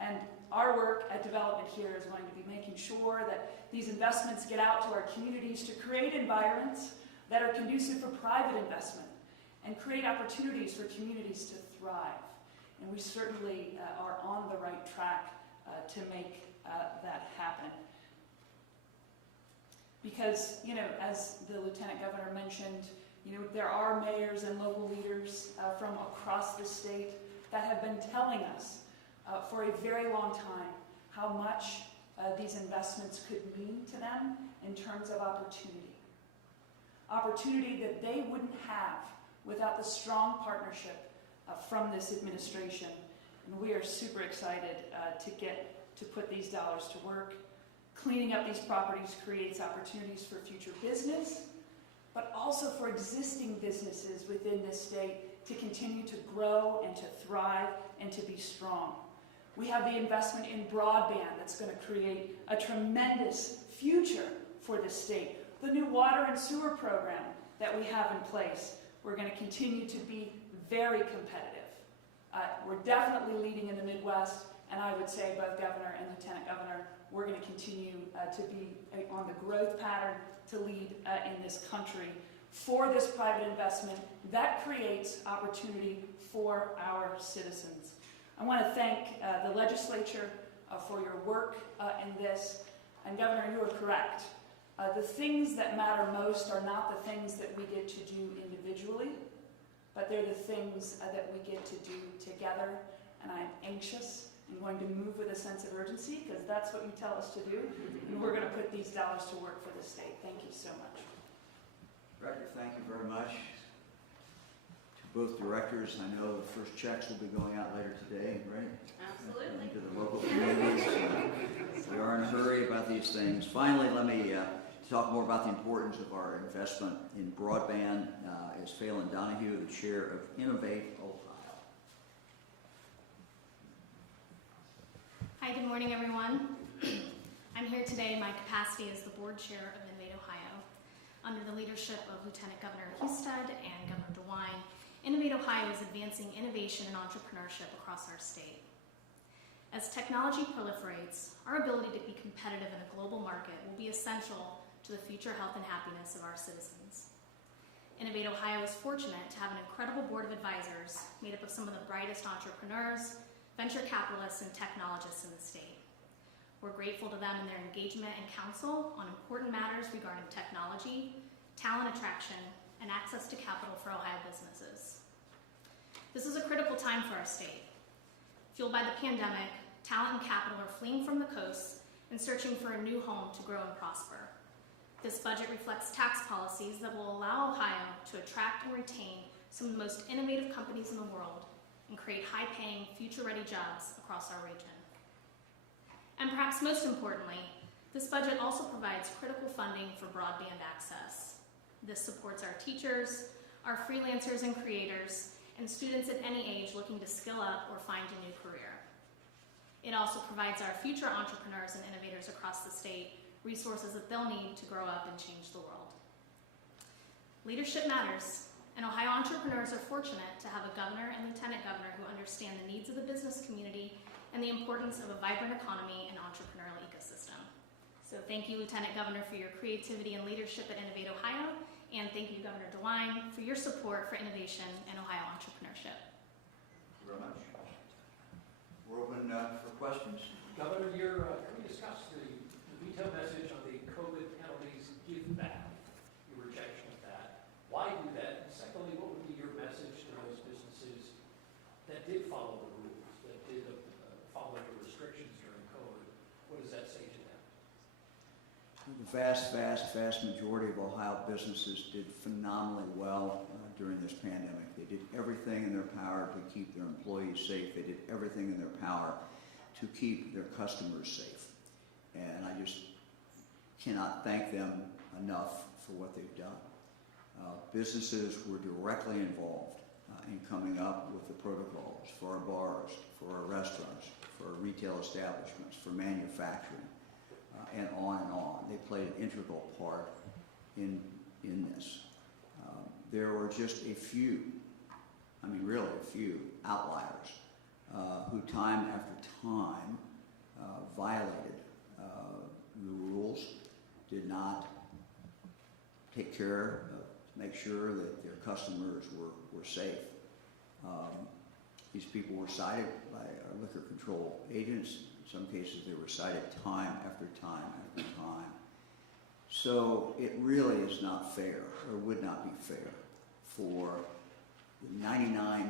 And our work at development here is going to be making sure that these investments get out to our communities to create environments that are conducive for private investment and create opportunities for communities to thrive. And we certainly are on the right track to make that happen. Because, as the Lieutenant Governor mentioned, there are mayors and local leaders from across the state that have been telling us for a very long time how much these investments could mean to them in terms of opportunity. Opportunity that they wouldn't have without the strong partnership from this administration. And we are super excited to get to put these dollars to work. Cleaning up these properties creates opportunities for future business, but also for existing businesses within this state to continue to grow and to thrive and to be strong. We have the investment in broadband that's going to create a tremendous future for the state. The new water and sewer program that we have in place, we're going to continue to be very competitive. We're definitely leading in the Midwest, and I would say both Governor and Lieutenant Governor, we're going to continue to be on the growth pattern to lead in this country for this private investment that creates opportunity for our citizens. I want to thank the legislature for your work in this. And Governor, you are correct. The things that matter most are not the things that we get to do individually, but they're the things that we get to do together. And I'm anxious and going to move with a sense of urgency because that's what you tell us to do. And we're going to put these dollars to work for the state. Thank you so much. Director, thank you very much. To both directors, I know the first checks will be going out later today, right? Absolutely. To the local communities. We are in a hurry about these things. Finally, let me talk more about the importance of our investment in broadband. Is Phelan Donahue, the chair of Innovate Ohio. Hi, good morning, everyone. I'm here today in my capacity as the board chair of Innovate Ohio. Under the leadership of Lieutenant Governor Husted and Governor DeWine, Innovate Ohio is advancing innovation and entrepreneurship across our state. As technology proliferates, our ability to be competitive in a global market will be essential to the future health and happiness of our citizens. Innovate Ohio is fortunate to have an incredible board of advisors made up of some of the brightest entrepreneurs, venture capitalists, and technologists in the state. We're grateful to them in their engagement and counsel on important matters regarding technology, talent attraction, and access to capital for Ohio businesses. This is a critical time for our state. Fueled by the pandemic, talent and capital are fleeing from the coast and searching for a new home to grow and prosper. This budget reflects tax policies that will allow Ohio to attract and retain some of the most innovative companies in the world and create high-paying, future-ready jobs across our region. And perhaps most importantly, this budget also provides critical funding for broadband access. This supports our teachers, our freelancers and creators, and students at any age looking to skill up or find a new career. It also provides our future entrepreneurs and innovators across the state resources that they'll need to grow up and change the world. Leadership matters, and Ohio entrepreneurs are fortunate to have a governor and lieutenant governor who understand the needs of the business community and the importance of a vibrant economy and entrepreneurial ecosystem. So thank you, Lieutenant Governor, for your creativity and leadership at Innovate Ohio, and thank you, Governor DeWine, for your support for innovation and Ohio entrepreneurship. Thank you very much. We're open for questions. Governor, can we discuss the detailed message on the COVID penalties give back, your rejection of that? Why do that? And secondly, what would be your message to those businesses that did follow the rules, that did follow the restrictions during COVID? What does that say to them? The vast majority of Ohio businesses did phenomenally well during this pandemic. They did everything in their power to keep their employees safe. They did everything in their power to keep their customers safe. And I just cannot thank them enough for what they've done. Businesses were directly involved in coming up with the protocols for our bars, for our restaurants, for our retail establishments, for manufacturing, and on and on. They played an integral part in this. There were just a few, really a few outliers who time after time violated the rules, did not take care of make sure that their customers were safe. These people were cited by our liquor control agents. In some cases, they were cited time after time after time. So it really is not fair, or would not be fair, for the 99+%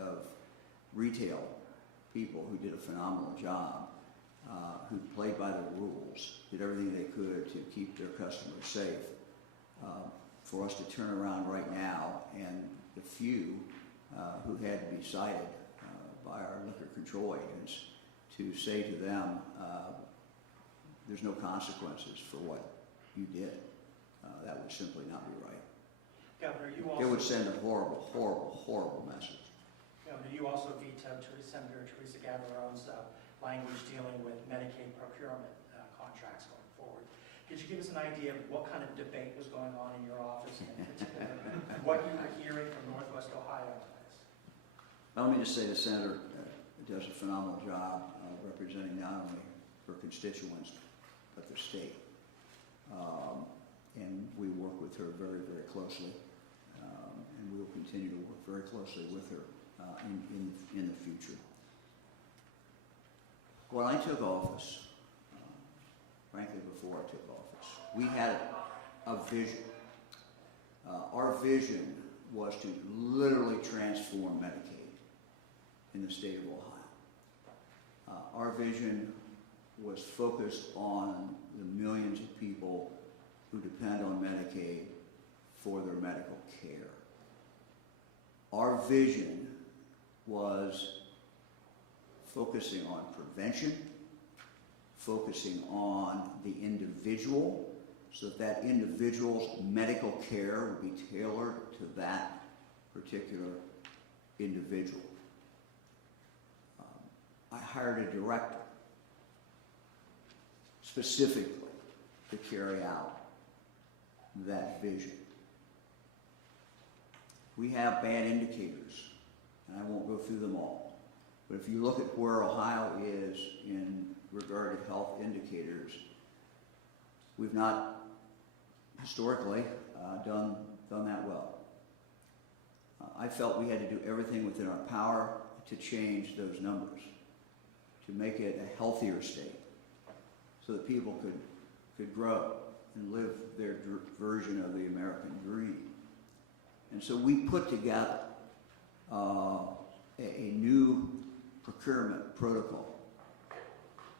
of retail people who did a phenomenal job, who played by the rules, did everything they could to keep their customers safe, for us to turn around right now and the few who had to be cited by our liquor control agents to say to them, there's no consequences for what you did. That would simply not be right. Governor, you also... It would send a horrible, horrible, horrible message. Governor, you also vetoed Senator Teresa Gavirone's language dealing with Medicaid procurement contracts going forward. Could you give us an idea of what kind of debate was going on in your office, and in particular, what you were hearing from Northwest Ohio on this? Well, let me just say the Senator does a phenomenal job representing not only her constituents, but the state. And we work with her very, very closely. And we will continue to work very closely with her in the future. When I took office, frankly before I took office, we had a vision. Our vision was to literally transform Medicaid in the state of Ohio. Our vision was focused on the millions of people who depend on Medicaid for their medical care. Our vision was focusing on prevention, focusing on the individual, so that that individual's medical care would be tailored to that particular individual. I hired a director specifically to carry out that vision. We have bad indicators, and I won't go through them all. But if you look at where Ohio is in regard to health indicators, we've not historically done that well. I felt we had to do everything within our power to change those numbers, to make it a healthier state, so that people could grow and live their version of the American dream. And so we put together a new procurement protocol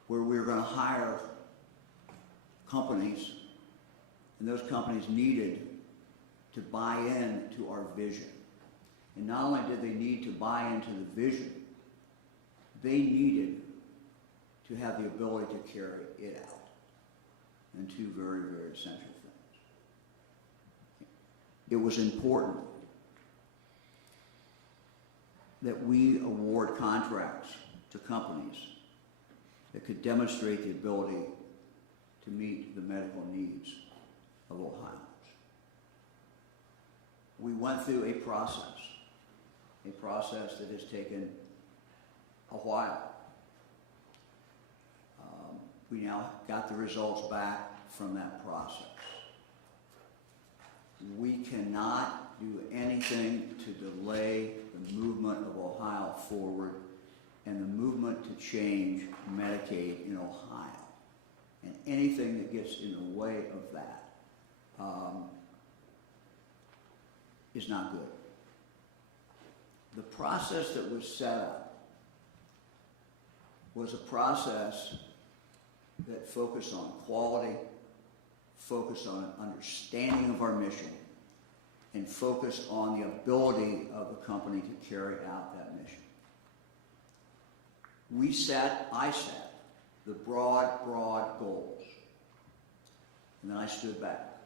where we're going to hire companies, and those companies needed to buy in to our vision. And not only did they need to buy into the vision, they needed to have the ability to carry it out. And two very, very essential things. It was important that we award contracts to companies that could demonstrate the ability to meet the medical needs of Ohioans. We went through a process that has taken a while. We now got the results back from that process. We cannot do anything to delay the movement of Ohio forward and the movement to change Medicaid in Ohio. And anything that gets in the way of that is not good. The process that was set up was a process that focused on quality, focused on an understanding of our mission, and focused on the ability of the company to carry out that mission. I set the broad goals, and then I stood back.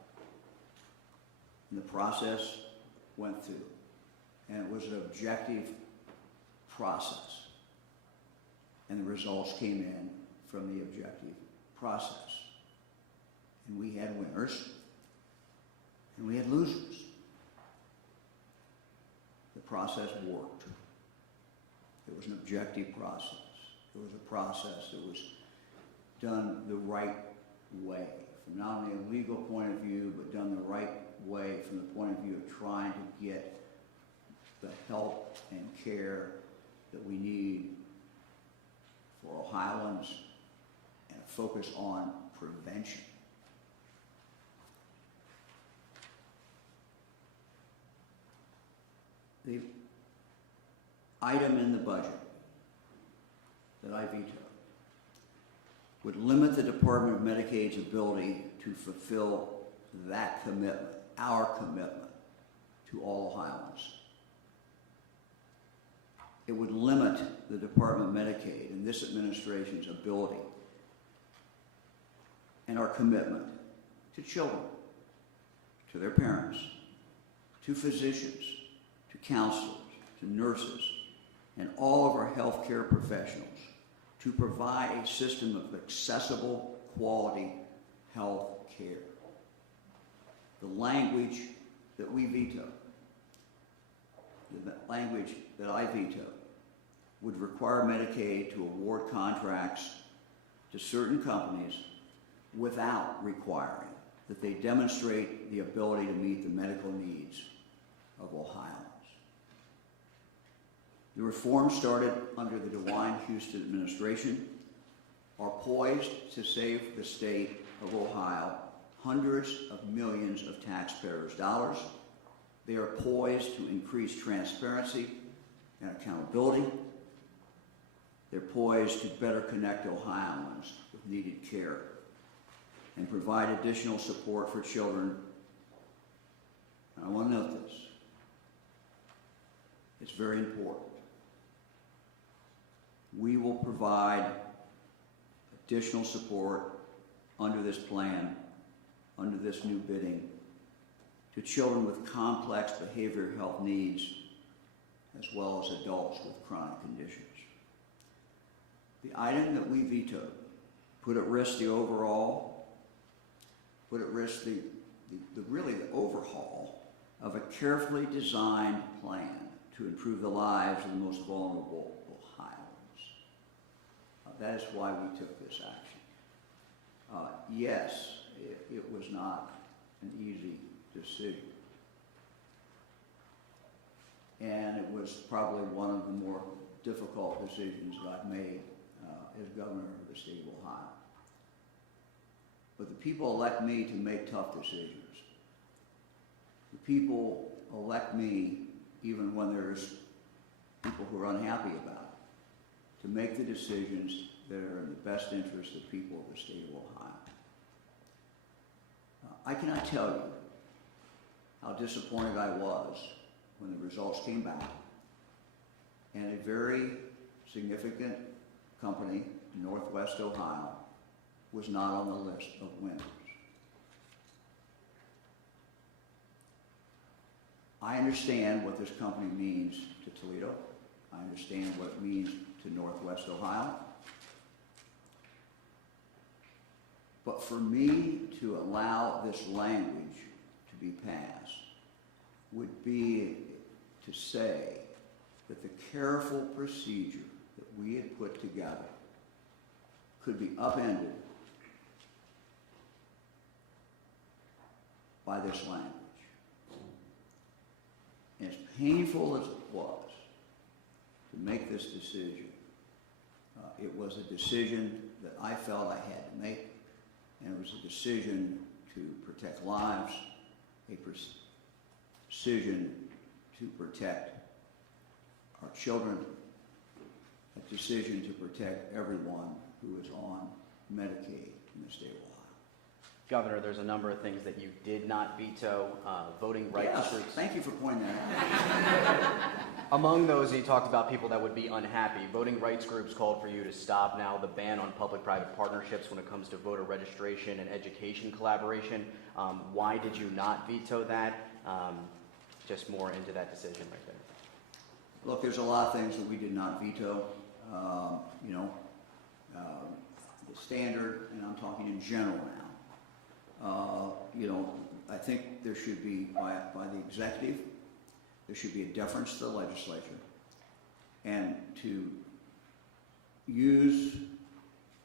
And the process went through, and it was an objective process, and the results came in from the objective process. And we had winners, and we had losers. The process worked. It was an objective process. It was a process that was done the right way, from not only a legal point of view, but done the right way from the point of view of trying to get the help and care that we need for Ohioans and a focus on prevention. The item in the budget that I vetoed would limit the Department of Medicaid's ability to fulfill that commitment, our commitment to all Ohioans. It would limit the Department of Medicaid and this administration's ability and our commitment to children, to their parents, to physicians, to counselors, to nurses, and all of our healthcare professionals to provide a system of accessible, quality health care. The language that we veto, the language that I veto, would require Medicaid to award contracts to certain companies without requiring that they demonstrate the ability to meet the medical needs of Ohioans. The reforms started under the DeWine-Houston administration are poised to save the state of Ohio hundreds of millions of taxpayers' dollars. They are poised to increase transparency and accountability. They're poised to better connect Ohioans with needed care and provide additional support for children. And I want to note this. It's very important. We will provide additional support under this plan, under this new bidding, to children with complex behavioral health needs, as well as adults with chronic conditions. The item that we vetoed put at risk the overall, put at risk the overhaul of a carefully designed plan to improve the lives of the most vulnerable Ohioans. That is why we took this action. Yes, it was not an easy decision. And it was probably one of the more difficult decisions that I've made as governor of the state of Ohio. But the people elect me to make tough decisions. The people elect me even when there's people who are unhappy about it, to make the decisions that are in the best interest of people of the state of Ohio. I cannot tell you how disappointed I was when the results came back and a very significant company in Northwest Ohio was not on the list of winners. I understand what this company means to Toledo. I understand what it means to Northwest Ohio. But for me to allow this language to be passed would be to say that the careful procedure that we had put together could be upended by this language. And as painful as it was to make this decision, it was a decision that I felt I had to make, and it was a decision to protect lives, a decision to protect our children, a decision to protect everyone who is on Medicaid in the state of Ohio. Governor, there's a number of things that you did not veto, voting rights Yes, groups. thank you for pointing that out. Among those, you talked about people that would be unhappy. Voting rights groups called for you to stop now the ban on public-private partnerships when it comes to voter registration and education collaboration. Why did you not veto that? Just more into that decision right there. Look, there's a lot of things that we did not veto. The standard, and I'm talking in general now, I think there should be, by the executive, there should be a deference to the legislature, and to use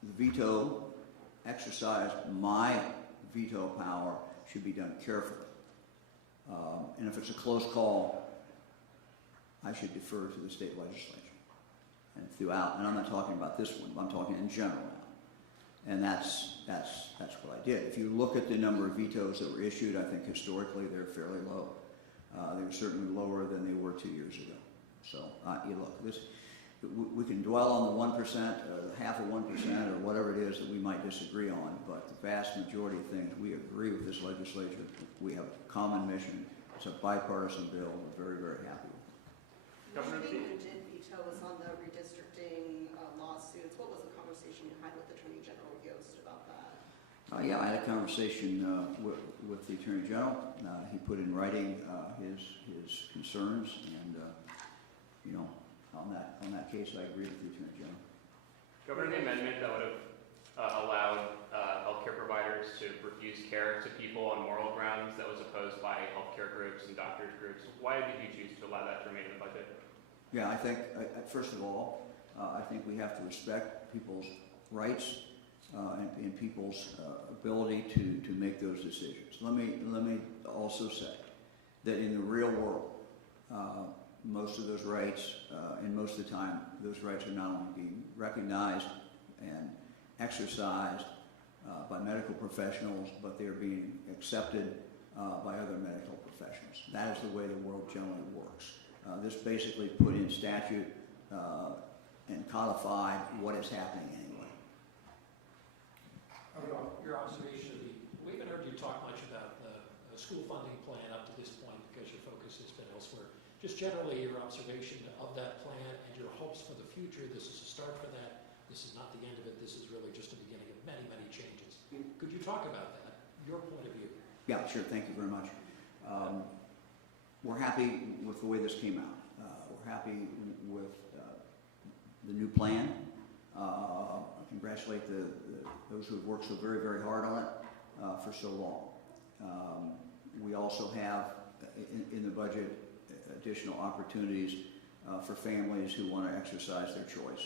the veto, exercise my veto power should be done carefully. And if it's a close call, I should defer to the state legislature. And throughout, and I'm not talking about this one, I'm talking in general now. And that's what I did. If you look at the number of vetoes that were issued, I think historically they're fairly low. They were certainly lower than they were 2 years ago. So, you look, we can dwell on the 1%, or the half of 1%, or whatever it is that we might disagree on, but the vast majority of things, we agree with this legislature. We have a common mission. It's a bipartisan bill. We're very, very happy with it. Governor, you did veto was on the redistricting lawsuits. What was the conversation you had with Attorney General Yost about that? Yeah, I had a conversation with the Attorney General. He put in writing his concerns, and you know, on that case, I agree with the Attorney General. Governor, the amendment that would have allowed healthcare providers to refuse care to people on moral grounds that was opposed by healthcare groups and doctors groups. Why did you choose to allow that to remain in the budget? Yeah, I think first of all, I think we have to respect people's rights and people's ability to make those decisions. Let me also say that in the real world, most of those rights, and most of the time, those rights are not only being recognized and exercised by medical professionals, but they're being accepted by other medical professionals. That is the way the world generally works. This basically put in statute and codified what is happening anyway. Your observation of we haven't heard you talk much about the school funding plan up to this point because your focus has been elsewhere. Just generally your observation of that plan and your hopes for the future. This is a start for that. This is not the end of it. This is really just the beginning of many, many changes. Could you talk about that, your point of view? Yeah, sure. Thank you very much. We're happy with the way this came out. We're happy with the new plan. I congratulate those who have worked so very, very hard on it for so long. We also have in the budget additional opportunities for families who want to exercise their choice.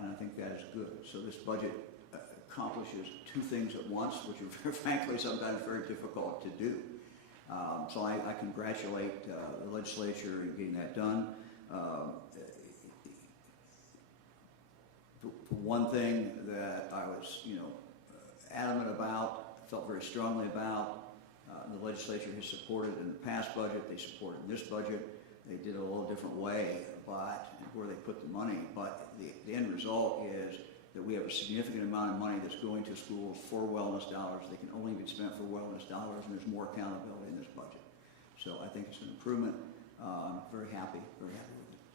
And I think that is good. So this budget accomplishes two things at once, which are frankly sometimes very difficult to do. So I congratulate the legislature in getting that done. For one thing that I was, adamant about, felt very strongly about, the legislature has supported in the past budget. They supported in this budget. They did it a little different way, but where they put the money. But the end result is that we have a significant amount of money that's going to schools for wellness dollars. They can only be spent for wellness dollars, and there's more accountability in this budget. So I think it's an improvement. I'm very happy with it.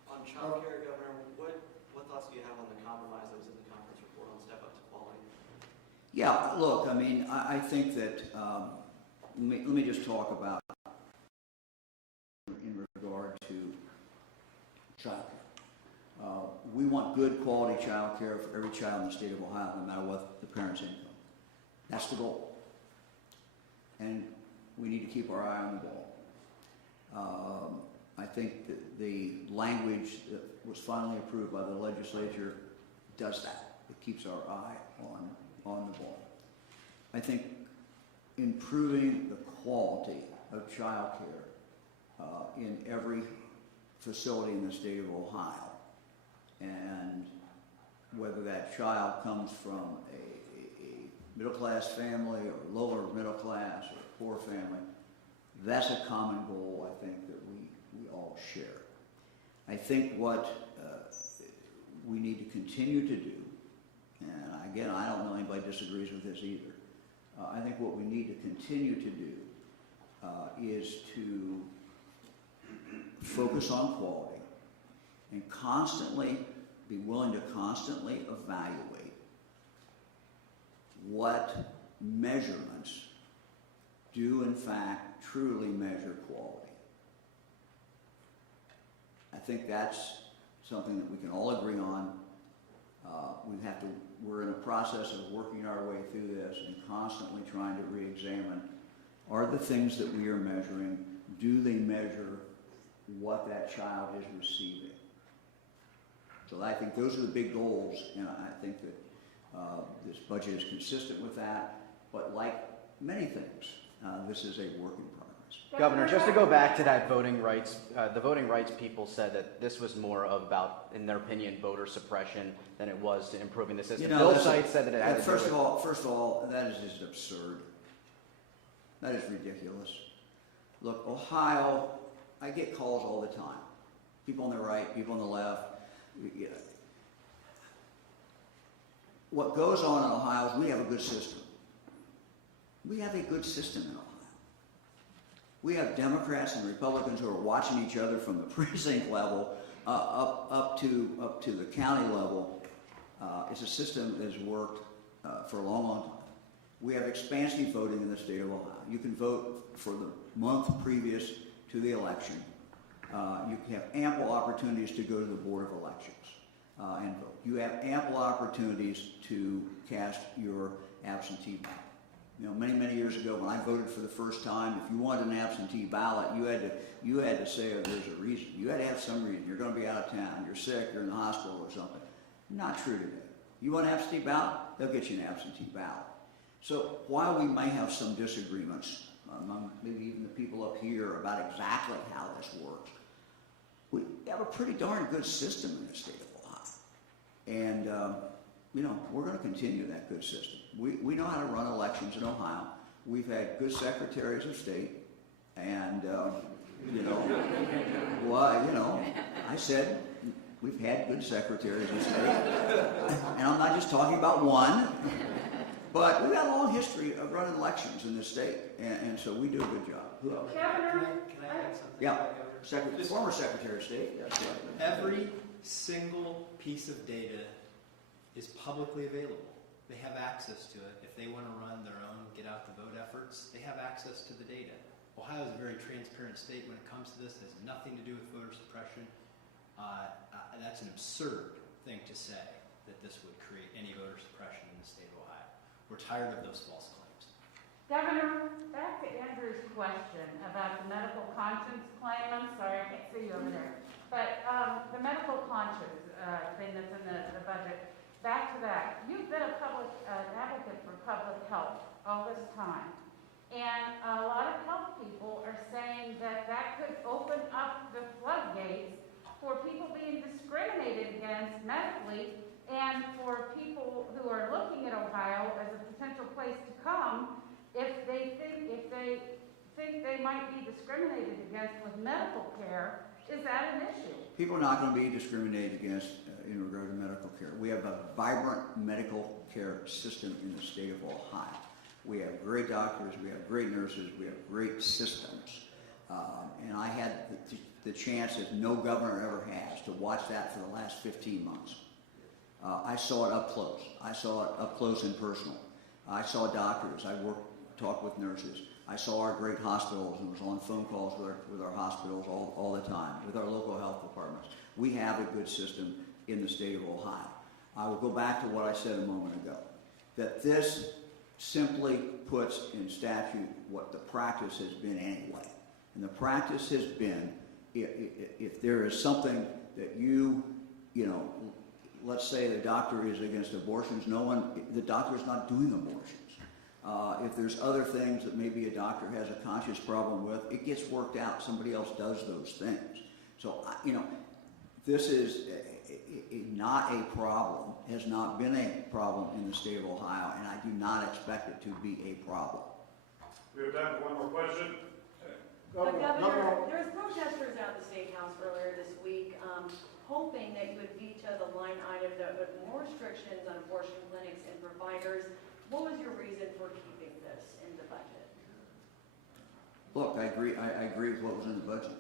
On childcare, Governor, what thoughts do you have on the compromise that was in the conference report on step up to quality? Yeah, look, I mean, I think that, let me just talk about in regard to childcare. We want good quality childcare for every child in the state of Ohio, no matter what the parent's income. That's the goal. And we need to keep our eye on the ball. I think that the language that was finally approved by the legislature does that. It keeps our eye on the ball. I think improving the quality of child care in every facility in the state of Ohio, and whether that child comes from a middle-class family or lower middle class or a poor family, that's a common goal, I think, that we all share. I think what we need to continue to do, and again, I don't know anybody disagrees with this either, I think what we need to continue to do is to focus on quality and constantly be willing to constantly evaluate what measurements do in fact truly measure quality. I think that's something that we can all agree on. We're in a process of working our way through this and constantly trying to re-examine, are the things that we are measuring, do they measure what that child is receiving? So I think those are the big goals, and I think that this budget is consistent with that. But like many things, this is a work in progress. Governor, just to go back to that voting rights, the voting rights people said that this was more of about, in their opinion, voter suppression than it was to improving the system. Bill Seitz said that it had to do with... First of all, that is just absurd. That is ridiculous. Look, Ohio, I get calls all the time. People on the right, people on the left. What goes on in Ohio is we have a good system. We have a good system in Ohio. We have Democrats and Republicans who are watching each other from the precinct level up to the county level. It's a system that has worked for a long, long time. We have expansive voting in the state of Ohio. You can vote for the month previous to the election. You have ample opportunities to go to the Board of Elections and vote. You have ample opportunities to cast your absentee ballot. You know, many, many years ago when I voted for the first time, if you wanted an absentee ballot, you had to say, oh, there's a reason. You had to have some reason. You're going to be out of town. You're sick. You're in the hospital or something. Not true today. You want an absentee ballot? They'll get you an absentee ballot. So while we may have some disagreements among maybe even the people up here about exactly how this works, we have a pretty darn good system in the state of Ohio. And, you know, we're going to continue that good system. We know how to run elections in Ohio. We've had good secretaries of state. And, you know, well, you know, I said we've had good secretaries of state. And I'm not just talking about one. But we've got a long history of running elections in this state, and so we do a good job. Who else? Can I add something? Yeah, former Secretary of State. Yes, every single piece of data is publicly available. They have access to it. If they want to run their own get out the vote efforts, they have access to the data. Ohio is a very transparent state when it comes to this. It has nothing to do with voter suppression. That's an absurd thing to say, that this would create any voter suppression in the state of Ohio. We're tired of those false claims. Governor, back to Andrew's question about the medical conscience claim. I'm sorry, I can't see you over there. But the medical conscience thing that's in the budget, back to that. You've been an advocate for public health all this time. And a lot of health people are saying that that could open up the floodgates for people being discriminated against medically, and for people who are looking at Ohio as a potential place to come, if they think they might be discriminated against with medical care, is that an issue? People are not going to be discriminated against in regard to medical care. We have a vibrant medical care system in the state of Ohio. We have great doctors, we have great nurses, we have great systems. And I had the chance that no governor ever has to watch that for the last 15 months. I saw it up close. I saw it up close and personal. I saw doctors. I talked with nurses. I saw our great hospitals and was on phone calls with our hospitals all the time, with our local health departments. We have a good system in the state of Ohio. I will go back to what I said a moment ago, that this simply puts in statute what the practice has been anyway. And the practice has been, if there is something that you know, let's say the doctor is against abortions, the doctor is not doing abortions. If there's other things that maybe a doctor has a conscious problem with, it gets worked out. Somebody else does those things. So, you know, this is not a problem, has not been a problem in the state of Ohio, and I do not expect it to be a problem. We have time for one more question. Governor, there was protesters out at the State House earlier this week hoping that you would veto the line item that would put more restrictions on abortion clinics and providers. What was your reason for keeping this in the budget? Look, I agree with what was in the budget.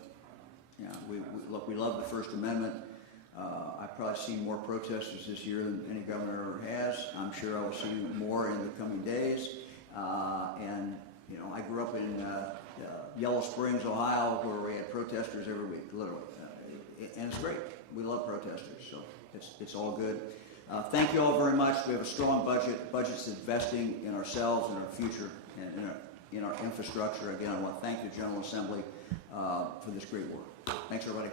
Yeah, we love the First Amendment. I've probably seen more protesters this year than any governor ever has. I'm sure I will see more in the coming days. And you know, I grew up in Yellow Springs, Ohio, where we had protesters every week, literally. And it's great. We love protesters, so it's all good. Thank you all very much. We have a strong budget. Budget's investing in ourselves and our future and in our infrastructure. Again, I want to thank the General Assembly for this great work. Thanks, everybody.